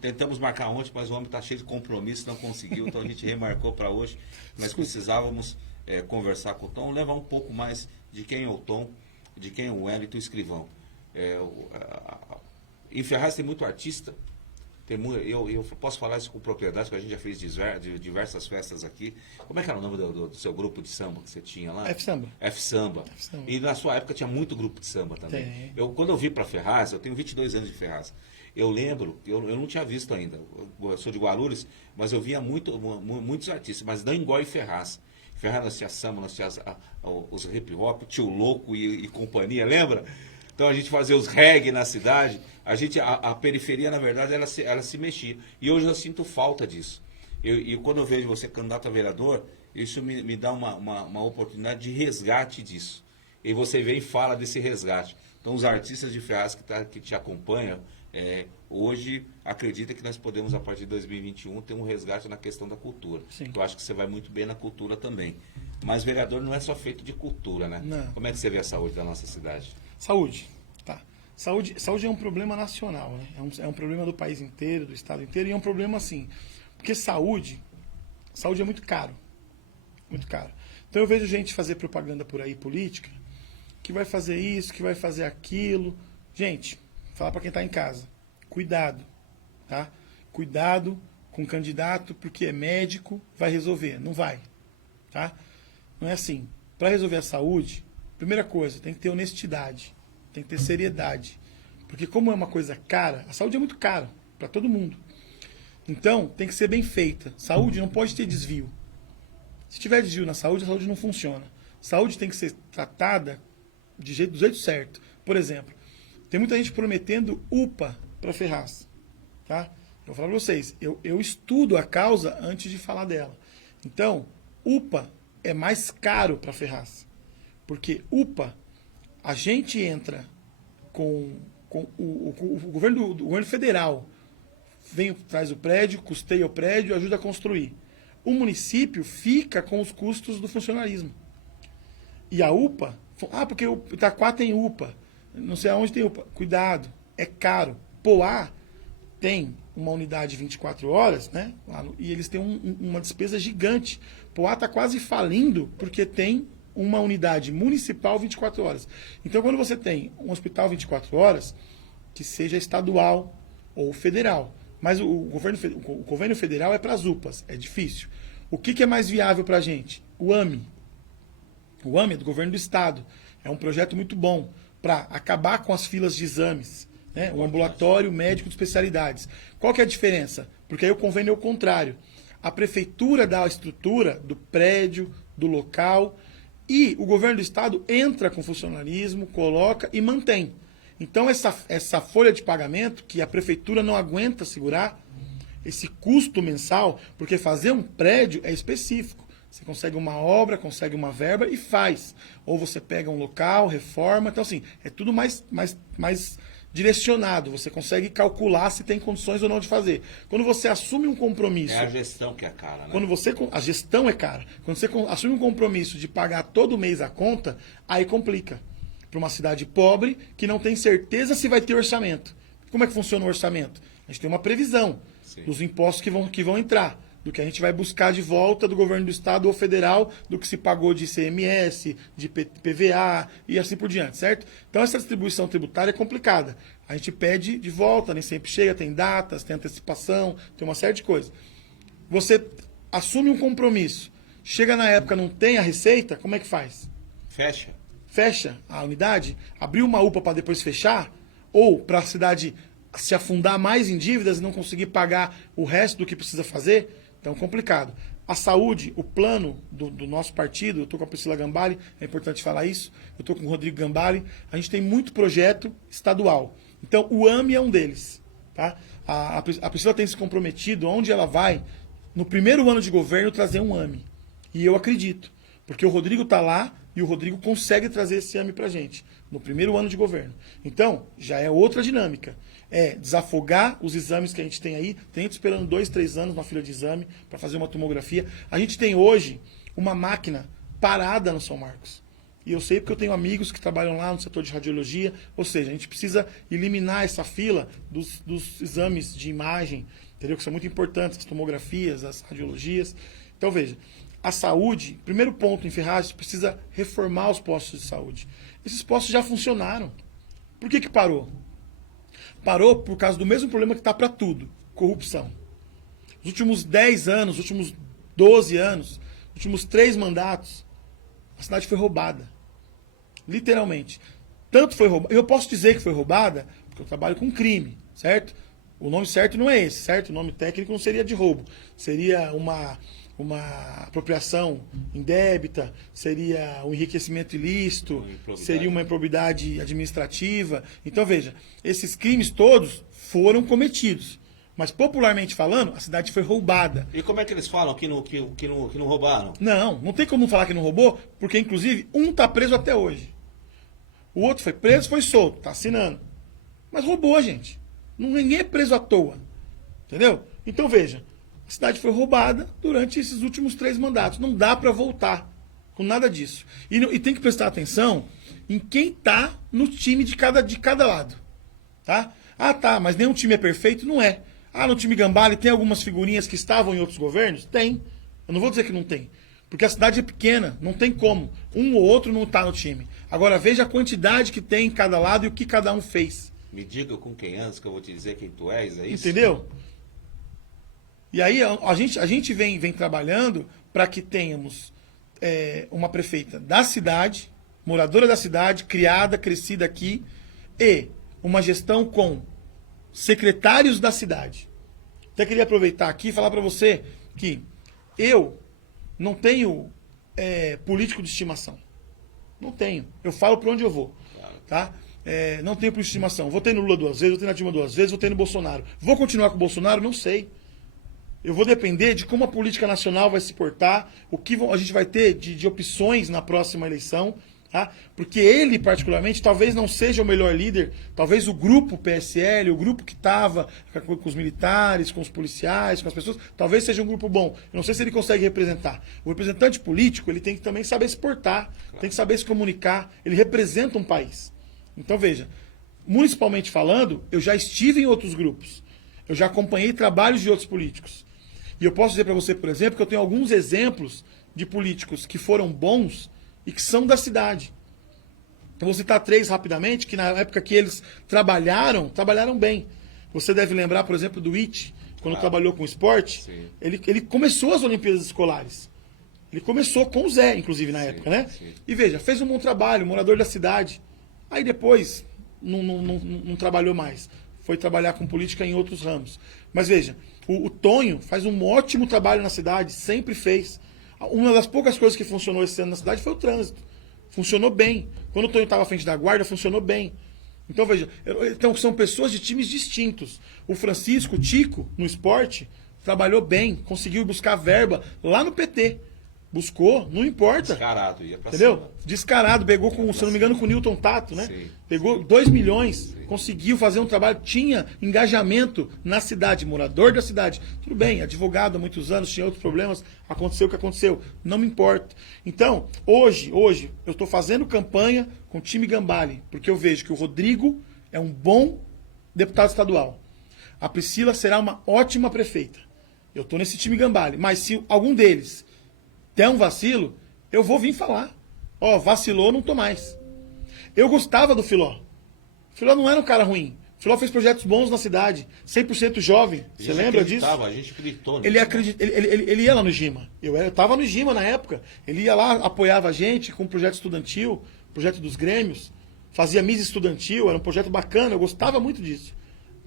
Tentamos marcar ontem, mas o homem está cheio de compromisso, não conseguiu, então a gente remarcou para hoje. Nós precisávamos conversar com o Tom, levar um pouco mais de quem é o Tom, de quem é o Wellington Escrivão. Em Ferraz tem muito artista, eu posso falar isso com propriedade, que a gente já fez diversas festas aqui. Como é que era o nome do seu grupo de samba que você tinha lá? F-Samba. F-Samba. E na sua época tinha muito grupo de samba também. Quando eu vim para Ferraz, eu tenho 22 anos de Ferraz. Eu lembro, eu não tinha visto ainda, eu sou de Guarulhos, mas eu via muitos artistas, mas não igual em Ferraz. Em Ferraz nós tinha samba, nós tinha os hip hop, Tio Louco e companhia, lembra? Então a gente fazia os reggae na cidade, a periferia, na verdade, ela se mexia. E hoje eu sinto falta disso. E quando eu vejo você candidato a vereador, isso me dá uma oportunidade de resgate disso. E você vem e fala desse resgate. Então os artistas de Ferraz que te acompanham, hoje acredita que nós podemos, a partir de 2021, ter um resgate na questão da cultura. Sim. Eu acho que você vai muito bem na cultura também. Mas vereador não é só feito de cultura, né? Não. Como é que você vê a saúde da nossa cidade? Saúde. Tá. Saúde é um problema nacional, né? É um problema do país inteiro, do estado inteiro, e é um problema assim. Porque saúde é muito caro. Muito caro. Então eu vejo gente fazer propaganda por aí, política, que vai fazer isso, que vai fazer aquilo. Gente, fala para quem está em casa. Cuidado, tá? Cuidado com o candidato, porque é médico, vai resolver. Não vai, tá? Não é assim. Para resolver a saúde, primeira coisa, tem que ter honestidade, tem que ter seriedade. Porque como é uma coisa cara, a saúde é muito cara para todo mundo. Então, tem que ser bem feita. Saúde não pode ter desvio. Se tiver desvio na saúde, a saúde não funciona. Saúde tem que ser tratada do jeito certo. Por exemplo, tem muita gente prometendo UPA para Ferraz. Tá? Eu vou falar para vocês, eu estudo a causa antes de falar dela. Então, UPA é mais caro para Ferraz. Porque UPA, a gente entra com o governo federal, traz o prédio, custeia o prédio, ajuda a construir. O município fica com os custos do funcionalismo. E a UPA, porque o Itaquá tem UPA, não sei aonde tem UPA. Cuidado, é caro. Poá tem uma unidade 24 horas, né? E eles têm uma despesa gigante. Poá está quase falindo porque tem uma unidade municipal 24 horas. Então, quando você tem um hospital 24 horas, que seja estadual ou federal, mas o governo federal é para as UPAs, é difícil. O que é mais viável para a gente? O AMI. O AMI é do governo do estado. É um projeto muito bom para acabar com as filas de exames. Né? O ambulatório médico de especialidades. Qual que é a diferença? Porque aí o convênio é o contrário. A prefeitura dá a estrutura do prédio, do local, e o governo do estado entra com funcionalismo, coloca e mantém. Então, essa folha de pagamento, que a prefeitura não aguenta segurar, esse custo mensal, porque fazer um prédio é específico. Você consegue uma obra, consegue uma verba e faz. Ou você pega um local, reforma. Então, assim, é tudo mais direcionado. Você consegue calcular se tem condições ou não de fazer. Quando você assume um compromisso... É a gestão que é cara, né? A gestão é cara. Quando você assume um compromisso de pagar todo mês a conta, aí complica. Para uma cidade pobre que não tem certeza se vai ter orçamento. Como é que funciona o orçamento? A gente tem uma previsão dos impostos que vão entrar, do que a gente vai buscar de volta do governo do estado ou federal, do que se pagou de ICMS, de PVA e assim por diante, certo? Então essa distribuição tributária é complicada. A gente pede de volta, nem sempre chega, tem datas, tem antecipação, tem uma série de coisas. Você assume um compromisso, chega na época, não tem a receita, como é que faz? Fecha a unidade, abriu uma UPA para depois fechar, ou para a cidade se afundar mais em dívidas e não conseguir pagar o resto do que precisa fazer, então é complicado. A saúde, o plano do nosso partido, eu estou com a Priscila Gambale, é importante falar isso, eu estou com o Rodrigo Gambale, a gente tem muito projeto estadual. Então o AMI é um deles. Tá? A Priscila tem se comprometido, onde ela vai, no primeiro ano de governo, trazer um AMI. E eu acredito, porque o Rodrigo está lá, e o Rodrigo consegue trazer esse AMI para a gente, no primeiro ano de governo. Então, já é outra dinâmica. É desafogar os exames que a gente tem aí. Tem gente esperando 2, 3 anos na fila de exame para fazer uma tomografia. A gente tem hoje uma máquina parada no São Marcos. E eu sei porque eu tenho amigos que trabalham lá no setor de radiologia. Ou seja, a gente precisa eliminar essa fila dos exames de imagem, entendeu? Que são muito importantes, as tomografias, as radiologias. Então, veja, a saúde, primeiro ponto em Ferraz, precisa reformar os postos de saúde. Esses postos já funcionaram. Por que parou? Parou por causa do mesmo problema que está para tudo, corrupção. Nos últimos 10 anos, nos últimos 12 anos, nos últimos 3 mandatos, a cidade foi roubada. Literalmente. Tanto foi roubada. Eu posso dizer que foi roubada porque eu trabalho com crime, certo? O nome certo não é esse, certo? O nome técnico não seria de roubo. Seria uma apropriação indébita, seria um enriquecimento ilícito, seria uma improbidade administrativa. Então, veja, esses crimes todos foram cometidos. Mas, popularmente falando, a cidade foi roubada. E como é que eles falam que não roubaram? Não tem como falar que não roubou, porque, inclusive, um está preso até hoje. O outro foi preso, foi solto, está assinando. Mas roubou, gente. Ninguém é preso à toa. Entendeu? Então, veja, a cidade foi roubada durante esses últimos 3 mandatos. Não dá para voltar com nada disso. E tem que prestar atenção em quem está no time de cada lado. Tá? Ah, tá, mas nenhum time é perfeito? Não é. Ah, no time Gambale tem algumas figurinhas que estavam em outros governos? Tem. Eu não vou dizer que não tem. Porque a cidade é pequena, não tem como. Um ou outro não está no time. Agora veja a quantidade que tem em cada lado e o que cada um fez. Me diga com quem andas que eu vou te dizer quem tu és, é isso? Entendeu? E aí a gente vem trabalhando para que tenhamos uma prefeita da cidade, moradora da cidade, criada, crescida aqui, e uma gestão com secretários da cidade. Até queria aproveitar aqui e falar para você que eu não tenho político de estimação. Não tenho. Eu falo para onde eu vou. Tá? Não tenho político de estimação. Votei no Lula 2 vezes, votei na Dilma 2 vezes, votei no Bolsonaro. Vou continuar com o Bolsonaro? Não sei. Eu vou depender de como a política nacional vai se portar, o que a gente vai ter de opções na próxima eleição. Tá? Porque ele, particularmente, talvez não seja o melhor líder, talvez o grupo PSL, o grupo que estava com os militares, com os policiais, com as pessoas, talvez seja um grupo bom. Eu não sei se ele consegue representar. O representante político, ele tem que também saber se portar, tem que saber se comunicar, ele representa um país. Então, veja, municipalmente falando, eu já estive em outros grupos, eu já acompanhei trabalhos de outros políticos. E eu posso dizer para você, por exemplo, que eu tenho alguns exemplos de políticos que foram bons e que são da cidade. Eu vou citar 3 rapidamente, que na época que eles trabalharam bem. Você deve lembrar, por exemplo, do It, quando trabalhou com esporte, ele começou as Olimpíadas Escolares. Ele começou com o Zé, inclusive, na época, né? Sim. E veja, fez um bom trabalho, morador da cidade. Aí depois não trabalhou mais. Foi trabalhar com política em outros ramos. Mas veja, o Tonho faz um ótimo trabalho na cidade, sempre fez. Uma das poucas coisas que funcionou esse ano na cidade foi o trânsito. Funcionou bem. Quando o Tonho estava à frente da guarda, funcionou bem. Então, veja, são pessoas de times distintos. O Francisco, o Tico, no esporte, trabalhou bem, conseguiu buscar verba lá no PT. Buscou, não importa. Descarado, ia pra entendeu? cima. Descarado, pegou, se não me engano, com o Newton Tato, né? Sim, pegou 2 milhões, conseguiu fazer um trabalho, tinha engajamento na cidade, morador da cidade. Tudo bem, advogado há muitos anos, tinha outros problemas, aconteceu o que aconteceu, não me importa. Então, hoje, eu estou fazendo campanha com o time Gambale, porque eu vejo que o Rodrigo é um bom deputado estadual. A Priscila será uma ótima prefeita. Eu estou nesse time Gambale, mas se algum deles der um vacilo, eu vou vir falar. Ó, vacilou, não tô mais. Eu gostava do Filó. O Filó não era um cara ruim. O Filó fez projetos bons na cidade. 100% jovem. Você lembra disso? A gente acreditou nisso. Ele ia lá no Gima. Eu tava no Gima na época. Ele ia lá, apoiava a gente com um projeto estudantil, projeto dos grêmios. Fazia misa estudantil, era um projeto bacana. Eu gostava muito disso.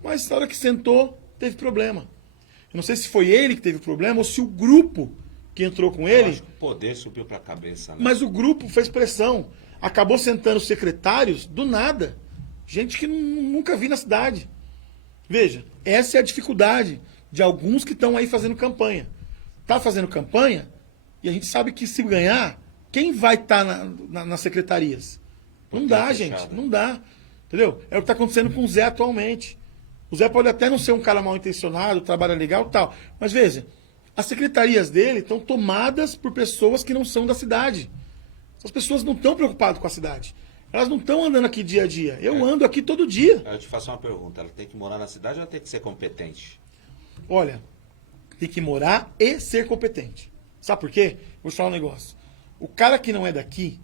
Mas na hora que sentou, teve problema. Eu não sei se foi ele que teve problema ou se o grupo que entrou com ele. Acho que o poder subiu para a cabeça, né? Mas o grupo fez pressão. Acabou sentando secretários do nada. Gente que nunca vi na cidade. Veja, essa é a dificuldade de alguns que estão aí fazendo campanha. Tá fazendo campanha e a gente sabe que se ganhar, quem vai estar nas secretarias? Não dá, gente. Não dá. Entendeu? É o que está acontecendo com o Zé atualmente. O Zé pode até não ser um cara mal intencionado, trabalha legal e tal. Mas veja, as secretarias dele estão tomadas por pessoas que não são da cidade. As pessoas não estão preocupadas com a cidade. Elas não estão andando aqui dia a dia. Eu ando aqui todo dia. Eu te faço uma pergunta. Ela tem que morar na cidade ou ela tem que ser competente? Olha, tem que morar e ser competente. Sabe por quê? Vou te falar um negócio. O cara que não é daqui,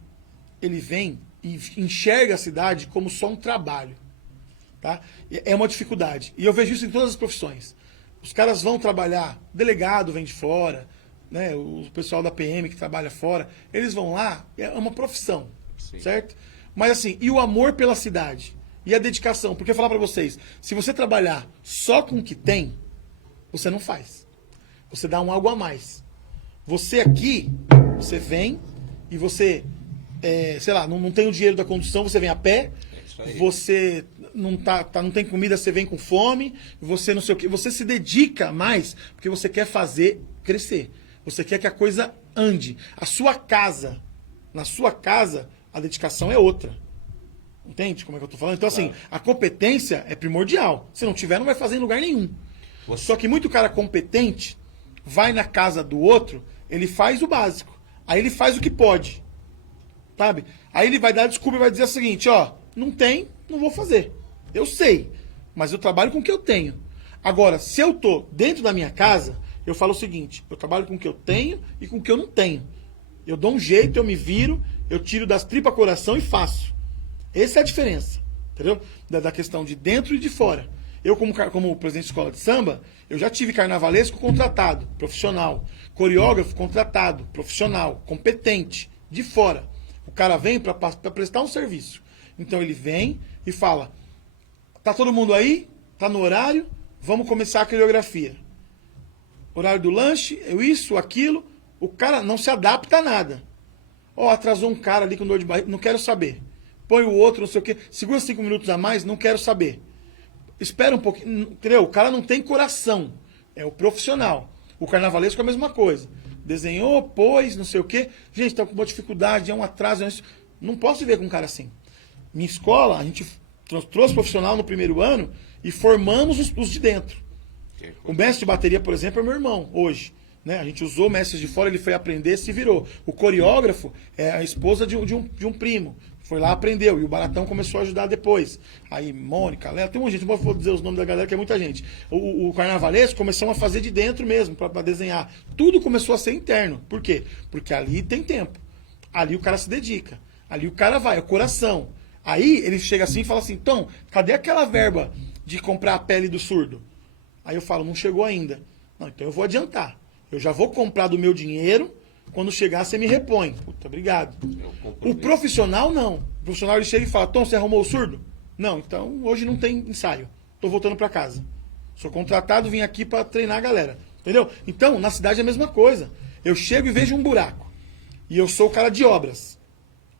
ele vem e enxerga a cidade como só um trabalho. Tá? É uma dificuldade. E eu vejo isso em todas as profissões. Os caras vão trabalhar, o delegado vem de fora, né, o pessoal da PM que trabalha fora, eles vão lá, é uma profissão, sim, certo? Mas assim, e o amor pela cidade? E a dedicação? Porque eu vou falar para vocês, se você trabalhar só com o que tem, você não faz. Você dá um algo a mais. Você aqui, você vem e você, sei lá, não tem o dinheiro da condução, você vem a pé, você não tem comida, você vem com fome, você não sei o que, você se dedica mais porque você quer fazer crescer. Você quer que a coisa ande. A sua casa, na sua casa, a dedicação é outra. Entende como é que eu tô falando? Então, claro, assim, a competência é primordial. Se não tiver, não vai fazer em lugar nenhum. Só que muito cara competente vai na casa do outro, ele faz o básico. Aí ele faz o que pode. Sabe? Aí ele vai dar desculpa e vai dizer o seguinte, ó, não tem, não vou fazer. Eu sei, mas eu trabalho com o que eu tenho. Agora, se eu tô dentro da minha casa, eu falo o seguinte, eu trabalho com o que eu tenho e com o que eu não tenho. Eu dou um jeito, eu me viro, eu tiro das tripas coração e faço. Essa é a diferença, entendeu? Da questão de dentro e de fora. Eu, como presidente de escola de samba, eu já tive carnavalesco contratado, profissional. Coreógrafo contratado, profissional, competente, de fora. O cara vem para prestar um serviço. Então ele vem e fala, tá todo mundo aí? Tá no horário? Vamos começar a coreografia. Horário do lanche, isso, aquilo. O cara não se adapta a nada. Ó, atrasou um cara ali com dor de barriga, não quero saber. Põe o outro, não sei o quê. Segura 5 minutos a mais, não quero saber. Espera um pouquinho, entendeu? O cara não tem coração. É o profissional. O carnavalesco é a mesma coisa. Desenhou, pôs, não sei o quê. Gente, tá com uma dificuldade, é um atraso. Não posso viver com um cara assim. Minha escola, a gente trouxe profissional no primeiro ano e formamos os de dentro. O mestre de bateria, por exemplo, é meu irmão, hoje. Né? A gente usou mestres de fora, ele foi aprender, se virou. O coreógrafo é a esposa de um primo. Foi lá, aprendeu. E o Baratão começou a ajudar depois. Aí, Mônica, Léo, tem muita gente, não vou dizer os nomes da galera, que é muita gente. O carnavalesco começou a fazer de dentro mesmo, para desenhar. Tudo começou a ser interno. Por quê? Porque ali tem tempo. Ali o cara se dedica. Ali o cara vai, é o coração. Aí ele chega assim e fala assim, Tom, cadê aquela verba de comprar a pele do surdo? Aí eu falo, não chegou ainda. Não, então eu vou adiantar. Eu já vou comprar do meu dinheiro, quando chegar você me repõe. Puta, obrigado. O profissional não. O profissional ele chega e fala, Tom, você arrumou o surdo? Não, então hoje não tem ensaio. Tô voltando para casa. Sou contratado, vim aqui para treinar a galera. Entendeu? Então, na cidade é a mesma coisa. Eu chego e vejo um buraco. E eu sou o cara de obras.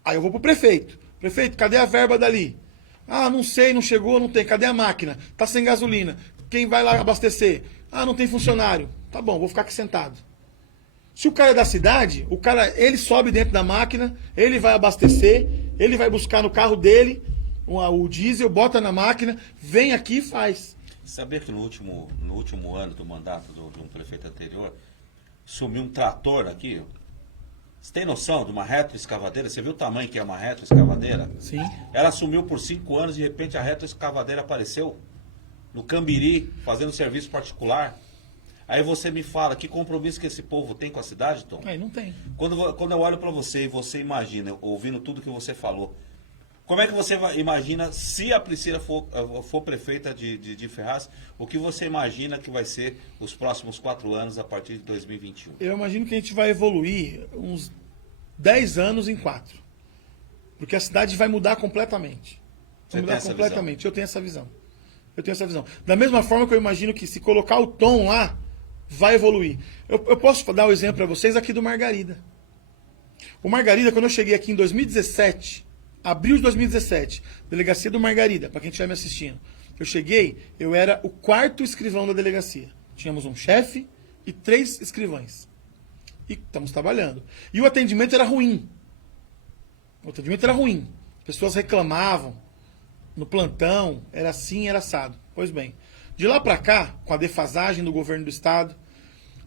Aí eu vou pro prefeito. Prefeito, cadê a verba dali? Ah, não sei, não chegou, não tem. Cadê a máquina? Tá sem gasolina. Quem vai lá abastecer? Ah, não tem funcionário. Tá bom, vou ficar aqui sentado. Se o cara é da cidade, o cara, ele sobe dentro da máquina, ele vai abastecer, ele vai buscar no carro dele o diesel, bota na máquina, vem aqui e faz. Sabia que no último ano do mandato de um prefeito anterior, sumiu um trator aqui? Você tem noção de uma retroescavadeira? Você viu o tamanho que é uma retroescavadeira? Sim. Ela sumiu por 5 anos e de repente a retroescavadeira apareceu no Cambiri, fazendo serviço particular. Aí você me fala, que compromisso que esse povo tem com a cidade, Tom? Aí não tem. Quando eu olho para você e você imagina, ouvindo tudo que você falou, como é que você imagina, se a Priscila for prefeita de Ferraz, o que você imagina que vai ser os próximos 4 anos a partir de 2021? Eu imagino que a gente vai evoluir uns 10 anos em 4. Porque a cidade vai mudar completamente. Vai mudar completamente. Eu tenho essa visão. Eu tenho essa visão. Da mesma forma que eu imagino que se colocar o Tom lá, vai evoluir. Eu posso dar um exemplo para vocês aqui do Margarida. O Margarida, quando eu cheguei aqui em 2017, abril de 2017, delegacia do Margarida, para quem estiver me assistindo. Eu cheguei, eu era o 4º escrivão da delegacia. Tínhamos um chefe e 3 escrivães. E estamos trabalhando. E o atendimento era ruim. O atendimento era ruim. Pessoas reclamavam. No plantão, era assim, era assado. Pois bem, de lá para cá, com a defasagem do governo do estado,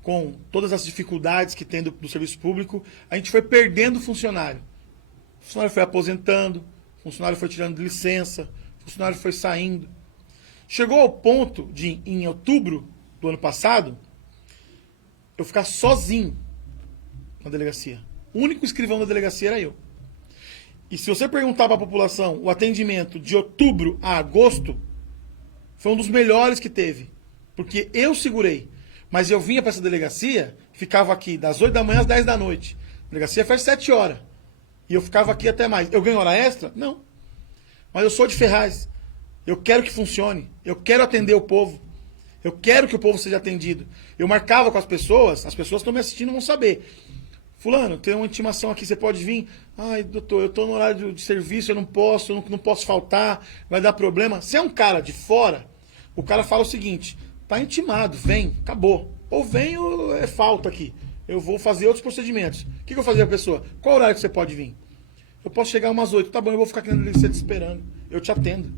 com todas as dificuldades que tem do serviço público, a gente foi perdendo funcionário. O funcionário foi aposentando, o funcionário foi tirando licença, o funcionário foi saindo. Chegou ao ponto de, em outubro do ano passado, eu ficar sozinho na delegacia. O único escrivão da delegacia era eu. E se você perguntar para a população, o atendimento de outubro a agosto foi um dos melhores que teve. Porque eu segurei. Mas eu vinha para essa delegacia, ficava aqui das 8 da manhã às 10 da noite. A delegacia faz 7 horas. E eu ficava aqui até mais. Eu ganho hora extra? Não. Mas eu sou de Ferraz. Eu quero que funcione. Eu quero atender o povo. Eu quero que o povo seja atendido. Eu marcava com as pessoas estão me assistindo vão saber. Fulano, tem uma intimação aqui, você pode vir? Ai, doutor, eu estou no horário de serviço, eu não posso faltar, vai dar problema. Se é um cara de fora, o cara fala o seguinte, tá intimado, vem, acabou. Ou vem ou é falta aqui. Eu vou fazer outros procedimentos. O que eu vou fazer a pessoa? Qual horário que você pode vir? Eu posso chegar umas 8, tá bom, eu vou ficar aqui na delegacia te esperando. Eu te atendo.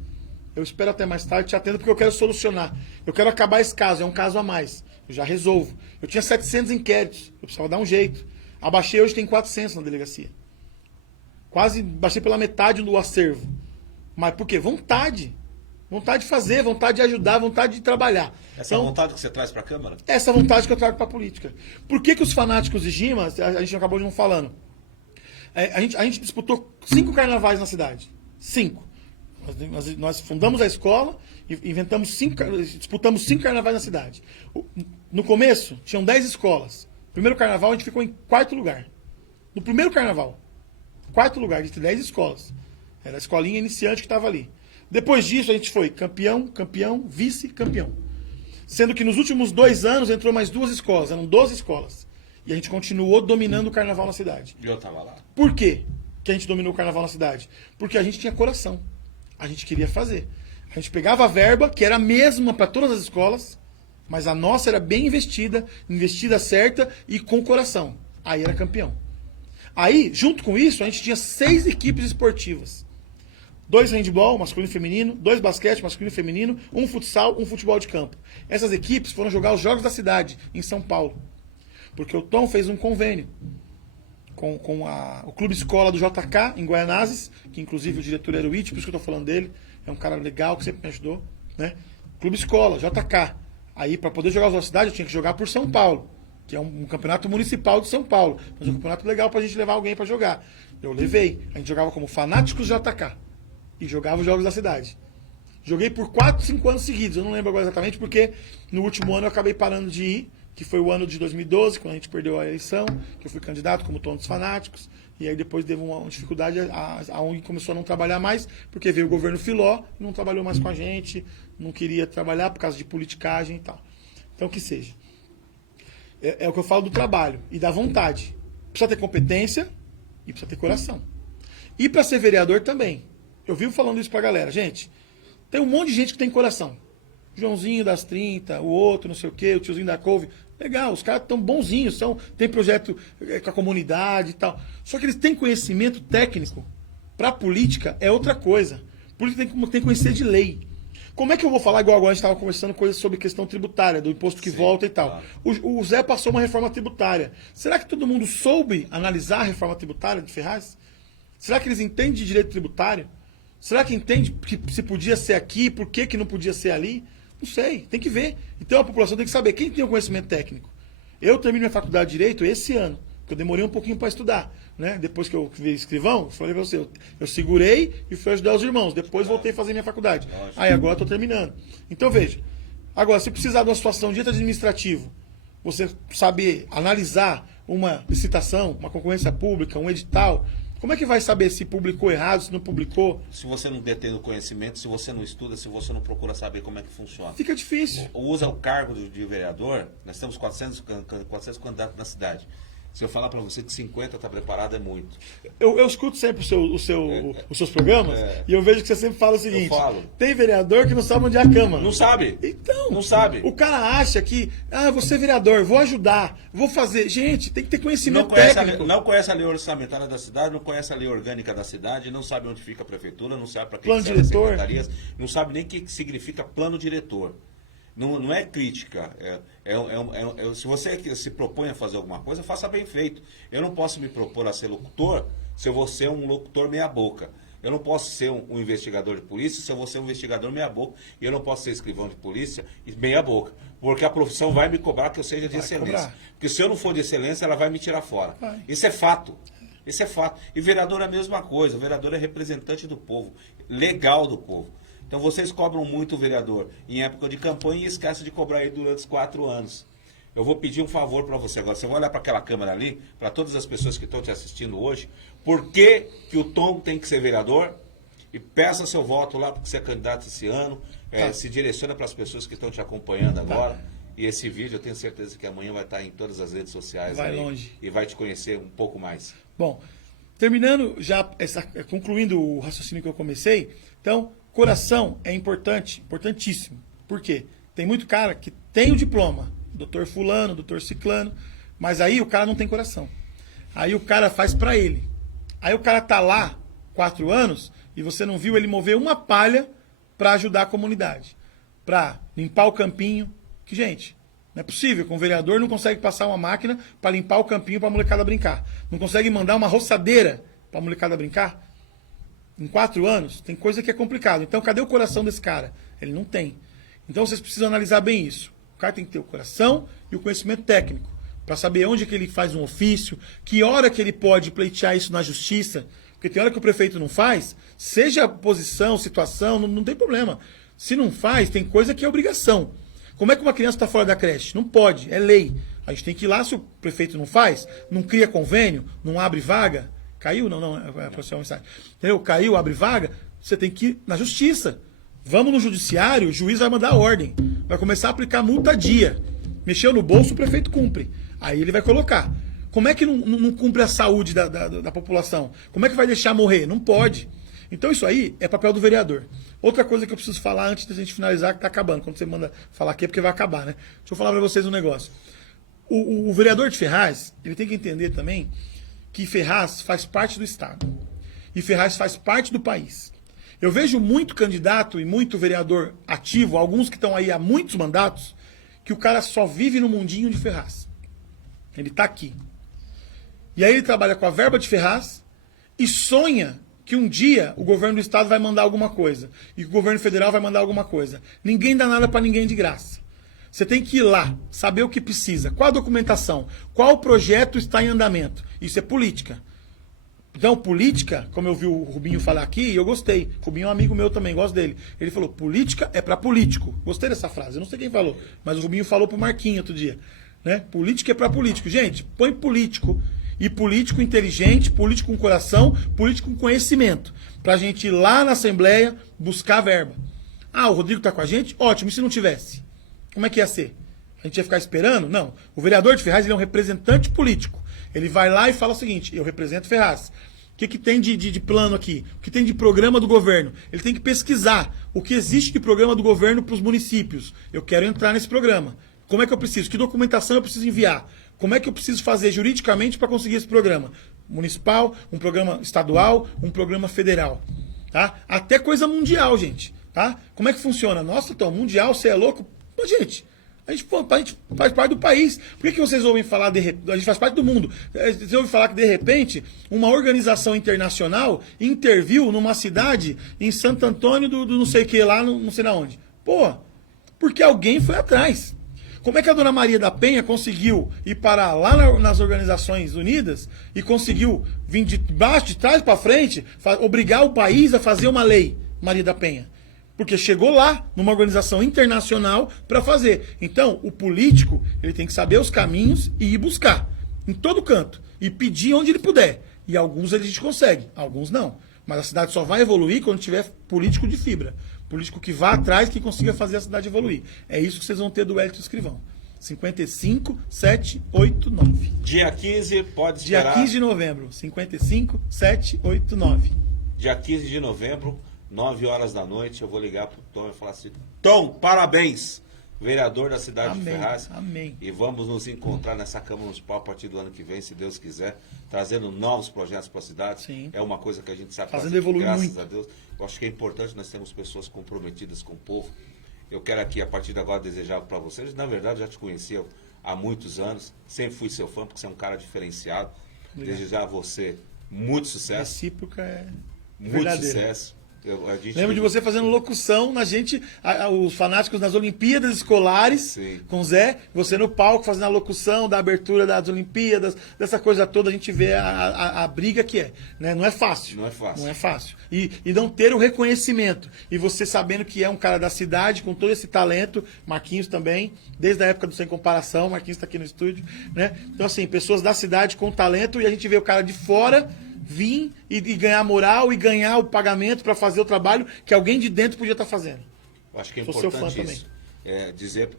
Eu espero até mais tarde, te atendo porque eu quero solucionar. Eu quero acabar esse caso, é um caso a mais. Eu já resolvo. Eu tinha 700 inquéritos, eu precisava dar um jeito. Abaixei, hoje tem 400 na delegacia. Quase baixei pela metade do acervo. Mas por quê? Vontade. Vontade de fazer, vontade de ajudar, vontade de trabalhar. Essa então, vontade que você traz para a Câmara? Essa vontade que eu trago para a política. Por que os fanáticos de Gima, a gente acabou de não falando, A gente disputou 5 carnavais na cidade. 5. Nós fundamos a escola e disputamos 5 carnavais na cidade. No começo, tinham 10 escolas. No primeiro carnaval, a gente ficou em 4º lugar. No primeiro carnaval. 4º lugar, de 10 escolas. Era a escolinha iniciante que estava ali. Depois disso, a gente foi campeão, vice-campeão. Sendo que nos últimos 2 anos entrou mais 2 escolas. Eram 12 escolas. E a gente continuou dominando o carnaval na cidade. E eu tava lá. Por quê que a gente dominou o carnaval na cidade? Porque a gente tinha coração. A gente queria fazer. A gente pegava a verba, que era a mesma para todas as escolas, mas a nossa era bem investida certa e com coração. Aí era campeão. Aí, junto com isso, a gente tinha 6 equipes esportivas. 2 handebol, masculino e feminino, 2 basquete, masculino e feminino, 1 futsal, 1 futebol de campo. Essas equipes foram jogar os Jogos da Cidade, em São Paulo. Porque o Tom fez um convênio com o Clube Escola do JK, em Guaianazes, que inclusive o diretor era o It, por isso que eu estou falando dele. É um cara legal que sempre me ajudou. Né? Clube Escola, JK. Aí, para poder jogar os Jogos da Cidade, eu tinha que jogar por São Paulo, que é um campeonato municipal de São Paulo. Mas é um campeonato legal para a gente levar alguém para jogar. Eu levei. A gente jogava como Fanáticos JK. E jogava os Jogos da Cidade. Joguei por 4, 5 anos seguidos. Eu não lembro agora exatamente, porque no último ano eu acabei parando de ir, que foi o ano de 2012, quando a gente perdeu a eleição, que eu fui candidato como Tom dos Fanáticos, e aí depois teve uma dificuldade, a ONG começou a não trabalhar mais, porque veio o governo Filó, não trabalhou mais com a gente, não queria trabalhar por causa de politicagem e tal. Então, que seja. É o que eu falo do trabalho e da vontade. Precisa ter competência e precisa ter coração. E para ser vereador também. Eu vivo falando isso pra galera. Gente, tem um monte de gente que tem coração. Joãozinho das 30, o outro, não sei o quê, o tiozinho da couve. Legal, os caras estão bonzinhos, tem projeto com a comunidade e tal. Só que eles têm conhecimento técnico. Para política é outra coisa. Política tem que conhecer de lei. Como é que eu vou falar, igual agora a gente estava conversando coisas sobre questão tributária, do imposto que volta e tal. Claro. O Zé passou uma reforma tributária. Será que todo mundo soube analisar a reforma tributária de Ferraz? Será que eles entendem de direito tributário? Será que entende que se podia ser aqui, por que não podia ser ali? Não sei, tem que ver. Então a população tem que saber quem tem o conhecimento técnico. Eu termino minha faculdade de Direito esse ano, porque eu demorei um pouquinho para estudar. Né? Depois que eu virei escrivão, falei para você, eu segurei e fui ajudar os irmãos. Depois voltei a fazer minha faculdade. Aí agora estou terminando. Então veja, agora se precisar de uma situação de direito administrativo, você saber analisar uma licitação, uma concorrência pública, um edital, como é que vai saber se publicou errado, se não publicou? Se você não detém o conhecimento, se você não estuda, se você não procura saber como é que funciona. Fica difícil. Usa o cargo de vereador, nós temos 400 candidatos na cidade. Se eu falar para você que 50 está preparado, é muito. Eu escuto sempre os seus programas e eu vejo que você sempre fala o seguinte: tem vereador que não sabe onde é a cama. Não sabe. Então, não sabe. O cara acha que, vou ser vereador, vou ajudar, vou fazer. Gente, tem que ter conhecimento técnico. Não conhece a lei orçamentária da cidade, não conhece a lei orgânica da cidade, não sabe onde fica a prefeitura, não sabe para que plano diretor, não sabe nem o que significa plano diretor. Não é crítica. Se você se propõe a fazer alguma coisa, faça bem feito. Eu não posso me propor a ser locutor se eu vou ser um locutor meia-boca. Eu não posso ser um investigador de polícia se eu vou ser um investigador meia-boca. E eu não posso ser escrivão de polícia meia-boca. Porque a profissão vai me cobrar que eu seja de excelência. Porque se eu não for de excelência, ela vai me tirar fora. Isso é fato. Isso é fato. E vereador é a mesma coisa. O vereador é representante do povo. Legal do povo. Então vocês cobram muito o vereador em época de campanha e esquecem de cobrar ele durante os 4 anos. Eu vou pedir um favor para você agora. Você vai olhar para aquela câmera ali, para todas as pessoas que estão te assistindo hoje, por que o Tom tem que ser vereador? E peça seu voto lá, porque você é candidato esse ano. Se direciona para as pessoas que estão te acompanhando agora. E esse vídeo eu tenho certeza que amanhã vai estar em todas as redes sociais. Vai longe. E vai te conhecer um pouco mais. Bom, terminando já, concluindo o raciocínio que eu comecei, então, coração é importante, importantíssimo. Por quê? Tem muito cara que tem o diploma, doutor fulano, doutor ciclano, mas aí o cara não tem coração. Aí o cara faz pra ele. Aí o cara tá lá 4 anos e você não viu ele mover uma palha pra ajudar a comunidade. Pra limpar o campinho. Que, gente, não é possível que um vereador não consegue passar uma máquina pra limpar o campinho pra molecada brincar. Não consegue mandar uma roçadeira pra molecada brincar. Em 4 anos, tem coisa que é complicado. Então, cadê o coração desse cara? Ele não tem. Então, vocês precisam analisar bem isso. O cara tem que ter o coração e o conhecimento técnico. para saber onde que ele faz um ofício, que hora que ele pode pleitear isso na justiça, porque tem hora que o prefeito não faz, seja posição, situação, não tem problema. Se não faz, tem coisa que é obrigação. Como é que uma criança está fora da creche? Não pode, é lei. A gente tem que ir lá, se o prefeito não faz, não cria convênio, não abre vaga. Caiu? Não, é a próxima mensagem. Entendeu? Caiu, abre vaga, você tem que ir na justiça. Vamos no judiciário, o juiz vai mandar a ordem. Vai começar a aplicar multa a dia. Mexeu no bolso, o prefeito cumpre. Aí ele vai colocar. Como é que não cumpre a saúde da população? Como é que vai deixar morrer? Não pode. Então isso aí é papel do vereador. Outra coisa que eu preciso falar antes da gente finalizar, que está acabando. Quando você manda falar aqui é porque vai acabar, né? Deixa eu falar para vocês um negócio. O vereador de Ferraz, ele tem que entender também que Ferraz faz parte do Estado. E Ferraz faz parte do país. Eu vejo muito candidato e muito vereador ativo, alguns que estão aí há muitos mandatos, que o cara só vive no mundinho de Ferraz. Ele está aqui. E aí ele trabalha com a verba de Ferraz e sonha que um dia o governo do estado vai mandar alguma coisa e o governo federal vai mandar alguma coisa. Ninguém dá nada para ninguém de graça. Você tem que ir lá, saber o que precisa, qual a documentação, qual projeto está em andamento. Isso é política. Então, política, como eu vi o Rubinho falar aqui, e eu gostei. O Rubinho é um amigo meu também, gosto dele. Ele falou, política é para político. Gostei dessa frase, eu não sei quem falou, mas o Rubinho falou pro Marquinhos outro dia. Né? Política é para político. Gente, põe político. E político inteligente, político com coração, político com conhecimento. Pra gente ir lá na Assembleia buscar verba. Ah, o Rodrigo tá com a gente? Ótimo, e se não tivesse? Como é que ia ser? A gente ia ficar esperando? Não. O vereador de Ferraz ele é um representante político. Ele vai lá e fala o seguinte, eu represento Ferraz. O que tem de plano aqui? O que tem de programa do governo? Ele tem que pesquisar o que existe de programa do governo para os municípios. Eu quero entrar nesse programa. Como é que eu preciso? Que documentação eu preciso enviar? Como é que eu preciso fazer juridicamente para conseguir esse programa? Municipal, um programa estadual, um programa federal. Tá? Até coisa mundial, gente. Tá? Como é que funciona? Nossa, então, mundial, você é louco? Mas, gente, a gente faz parte do país. Por que vocês ouvem falar de repente? A gente faz parte do mundo. Vocês ouvem falar que, de repente, uma organização internacional interviu numa cidade em Santo Antônio do não sei o que lá, não sei na onde. Pô, porque alguém foi atrás. Como é que a dona Maria da Penha conseguiu ir parar lá nas Organizações Unidas e conseguiu vir de baixo, de trás para frente, obrigar o país a fazer uma lei, Maria da Penha? Porque chegou lá, numa organização internacional, para fazer. Então, o político, ele tem que saber os caminhos e ir buscar, em todo canto, e pedir onde ele puder. E alguns a gente consegue, alguns não. Mas a cidade só vai evoluir quando tiver político de fibra. Político que vá atrás, que consiga fazer a cidade evoluir. É isso que vocês vão ter do Hélito Escrivão. 55789. Dia 15, pode esperar. Dia 15 de novembro. 55789. Dia 15 de novembro, 9 horas da noite, eu vou ligar pro Tom e falar assim, Tom, parabéns! Vereador da cidade de Ferraz. Amém. E vamos nos encontrar nessa Câmara Municipal a partir do ano que vem, se Deus quiser, trazendo novos projetos para a cidade. Sim. É uma coisa que a gente sabe fazendo fazer, evoluir graças muito. a Deus. Eu acho que é importante nós termos pessoas comprometidas com o povo. Eu quero aqui, a partir de agora, desejar para vocês, na verdade, já te conhecia há muitos anos, sempre fui seu fã, porque você é um cara diferenciado. Obrigado. Desejar a você muito sucesso. Recíproca é Muito verdadeira. sucesso. Lembro de você fazendo locução na gente, os fanáticos nas Olimpíadas Escolares, Sim. com o Zé, você no palco fazendo a locução da abertura das Olimpíadas, dessa coisa toda, a gente vê a briga que é. Né? Não é fácil. Não é fácil. Não é fácil. E não ter o reconhecimento. E você sabendo que é um cara da cidade, com todo esse talento, Marquinhos também, desde a época do Sem Comparação, Marquinhos está aqui no estúdio. Né? Então, assim, pessoas da cidade com talento, e a gente vê o cara de fora vir e ganhar moral e ganhar o pagamento para fazer o trabalho que alguém de dentro podia estar fazendo. Eu acho que é Sou seu importante fã isso. Dizer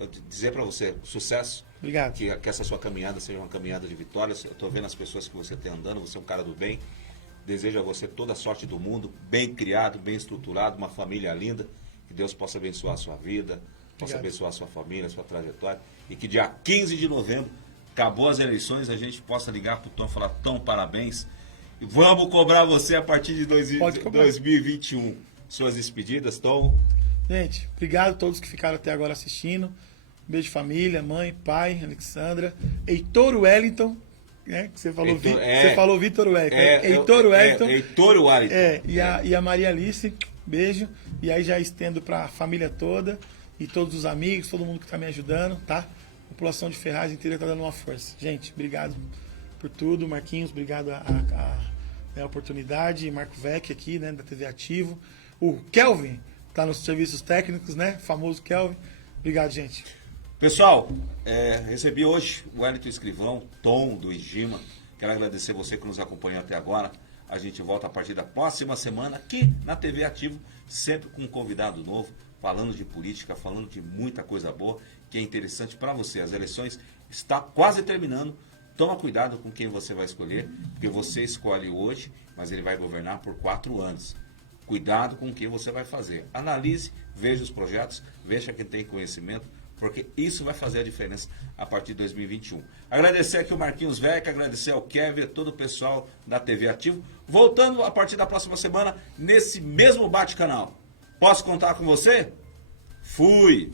para você sucesso. Obrigado. Que essa sua caminhada seja uma caminhada de vitórias. Eu estou vendo as pessoas que você tem andando, você é um cara do bem. Desejo a você toda a sorte do mundo, bem criado, bem estruturado, uma família linda. Que Deus possa abençoar a sua vida, possa abençoar a sua família, a sua trajetória. E que dia 15 de novembro, acabou as eleições, a gente possa ligar para o Tom e falar, Tom, parabéns. Vamos cobrar você a partir de 2021. Suas despedidas, Tom. Gente, obrigado a todos que ficaram até agora assistindo. Beijo família, mãe, pai, Alexandra. Heitor Wellington, né? Que você falou, você falou Vitor Wellington. Heitor Wellington. Heitor Wellington. E a Maria Alice, beijo. E aí já estendo para a família toda e todos os amigos, todo mundo que está me ajudando, tá? população de Ferraz inteira está dando uma força. Gente, obrigado por tudo. Marquinhos, obrigado a oportunidade. Marco Vec aqui, né, da TV Ativo. O Kelvin está nos serviços técnicos, né? Famoso Kelvin. Obrigado, gente. Pessoal, recebi hoje o Wellington Escrivão, Tom do Igima. Quero agradecer você que nos acompanhou até agora. A gente volta a partir da próxima semana aqui na TV Ativo, sempre com um convidado novo, falando de política, falando de muita coisa boa, que é interessante para você. As eleições estão quase terminando. Toma cuidado com quem você vai escolher, porque você escolhe hoje, mas ele vai governar por 4 anos. Cuidado com o que você vai fazer. Analise, veja os projetos, veja quem tem conhecimento, porque isso vai fazer a diferença a partir de 2021. Agradecer aqui o Marquinhos Vec, agradecer ao Kevin, todo o pessoal da TV Ativo. Voltando a partir da próxima semana, nesse mesmo bate-canal. Posso contar com você? Fui!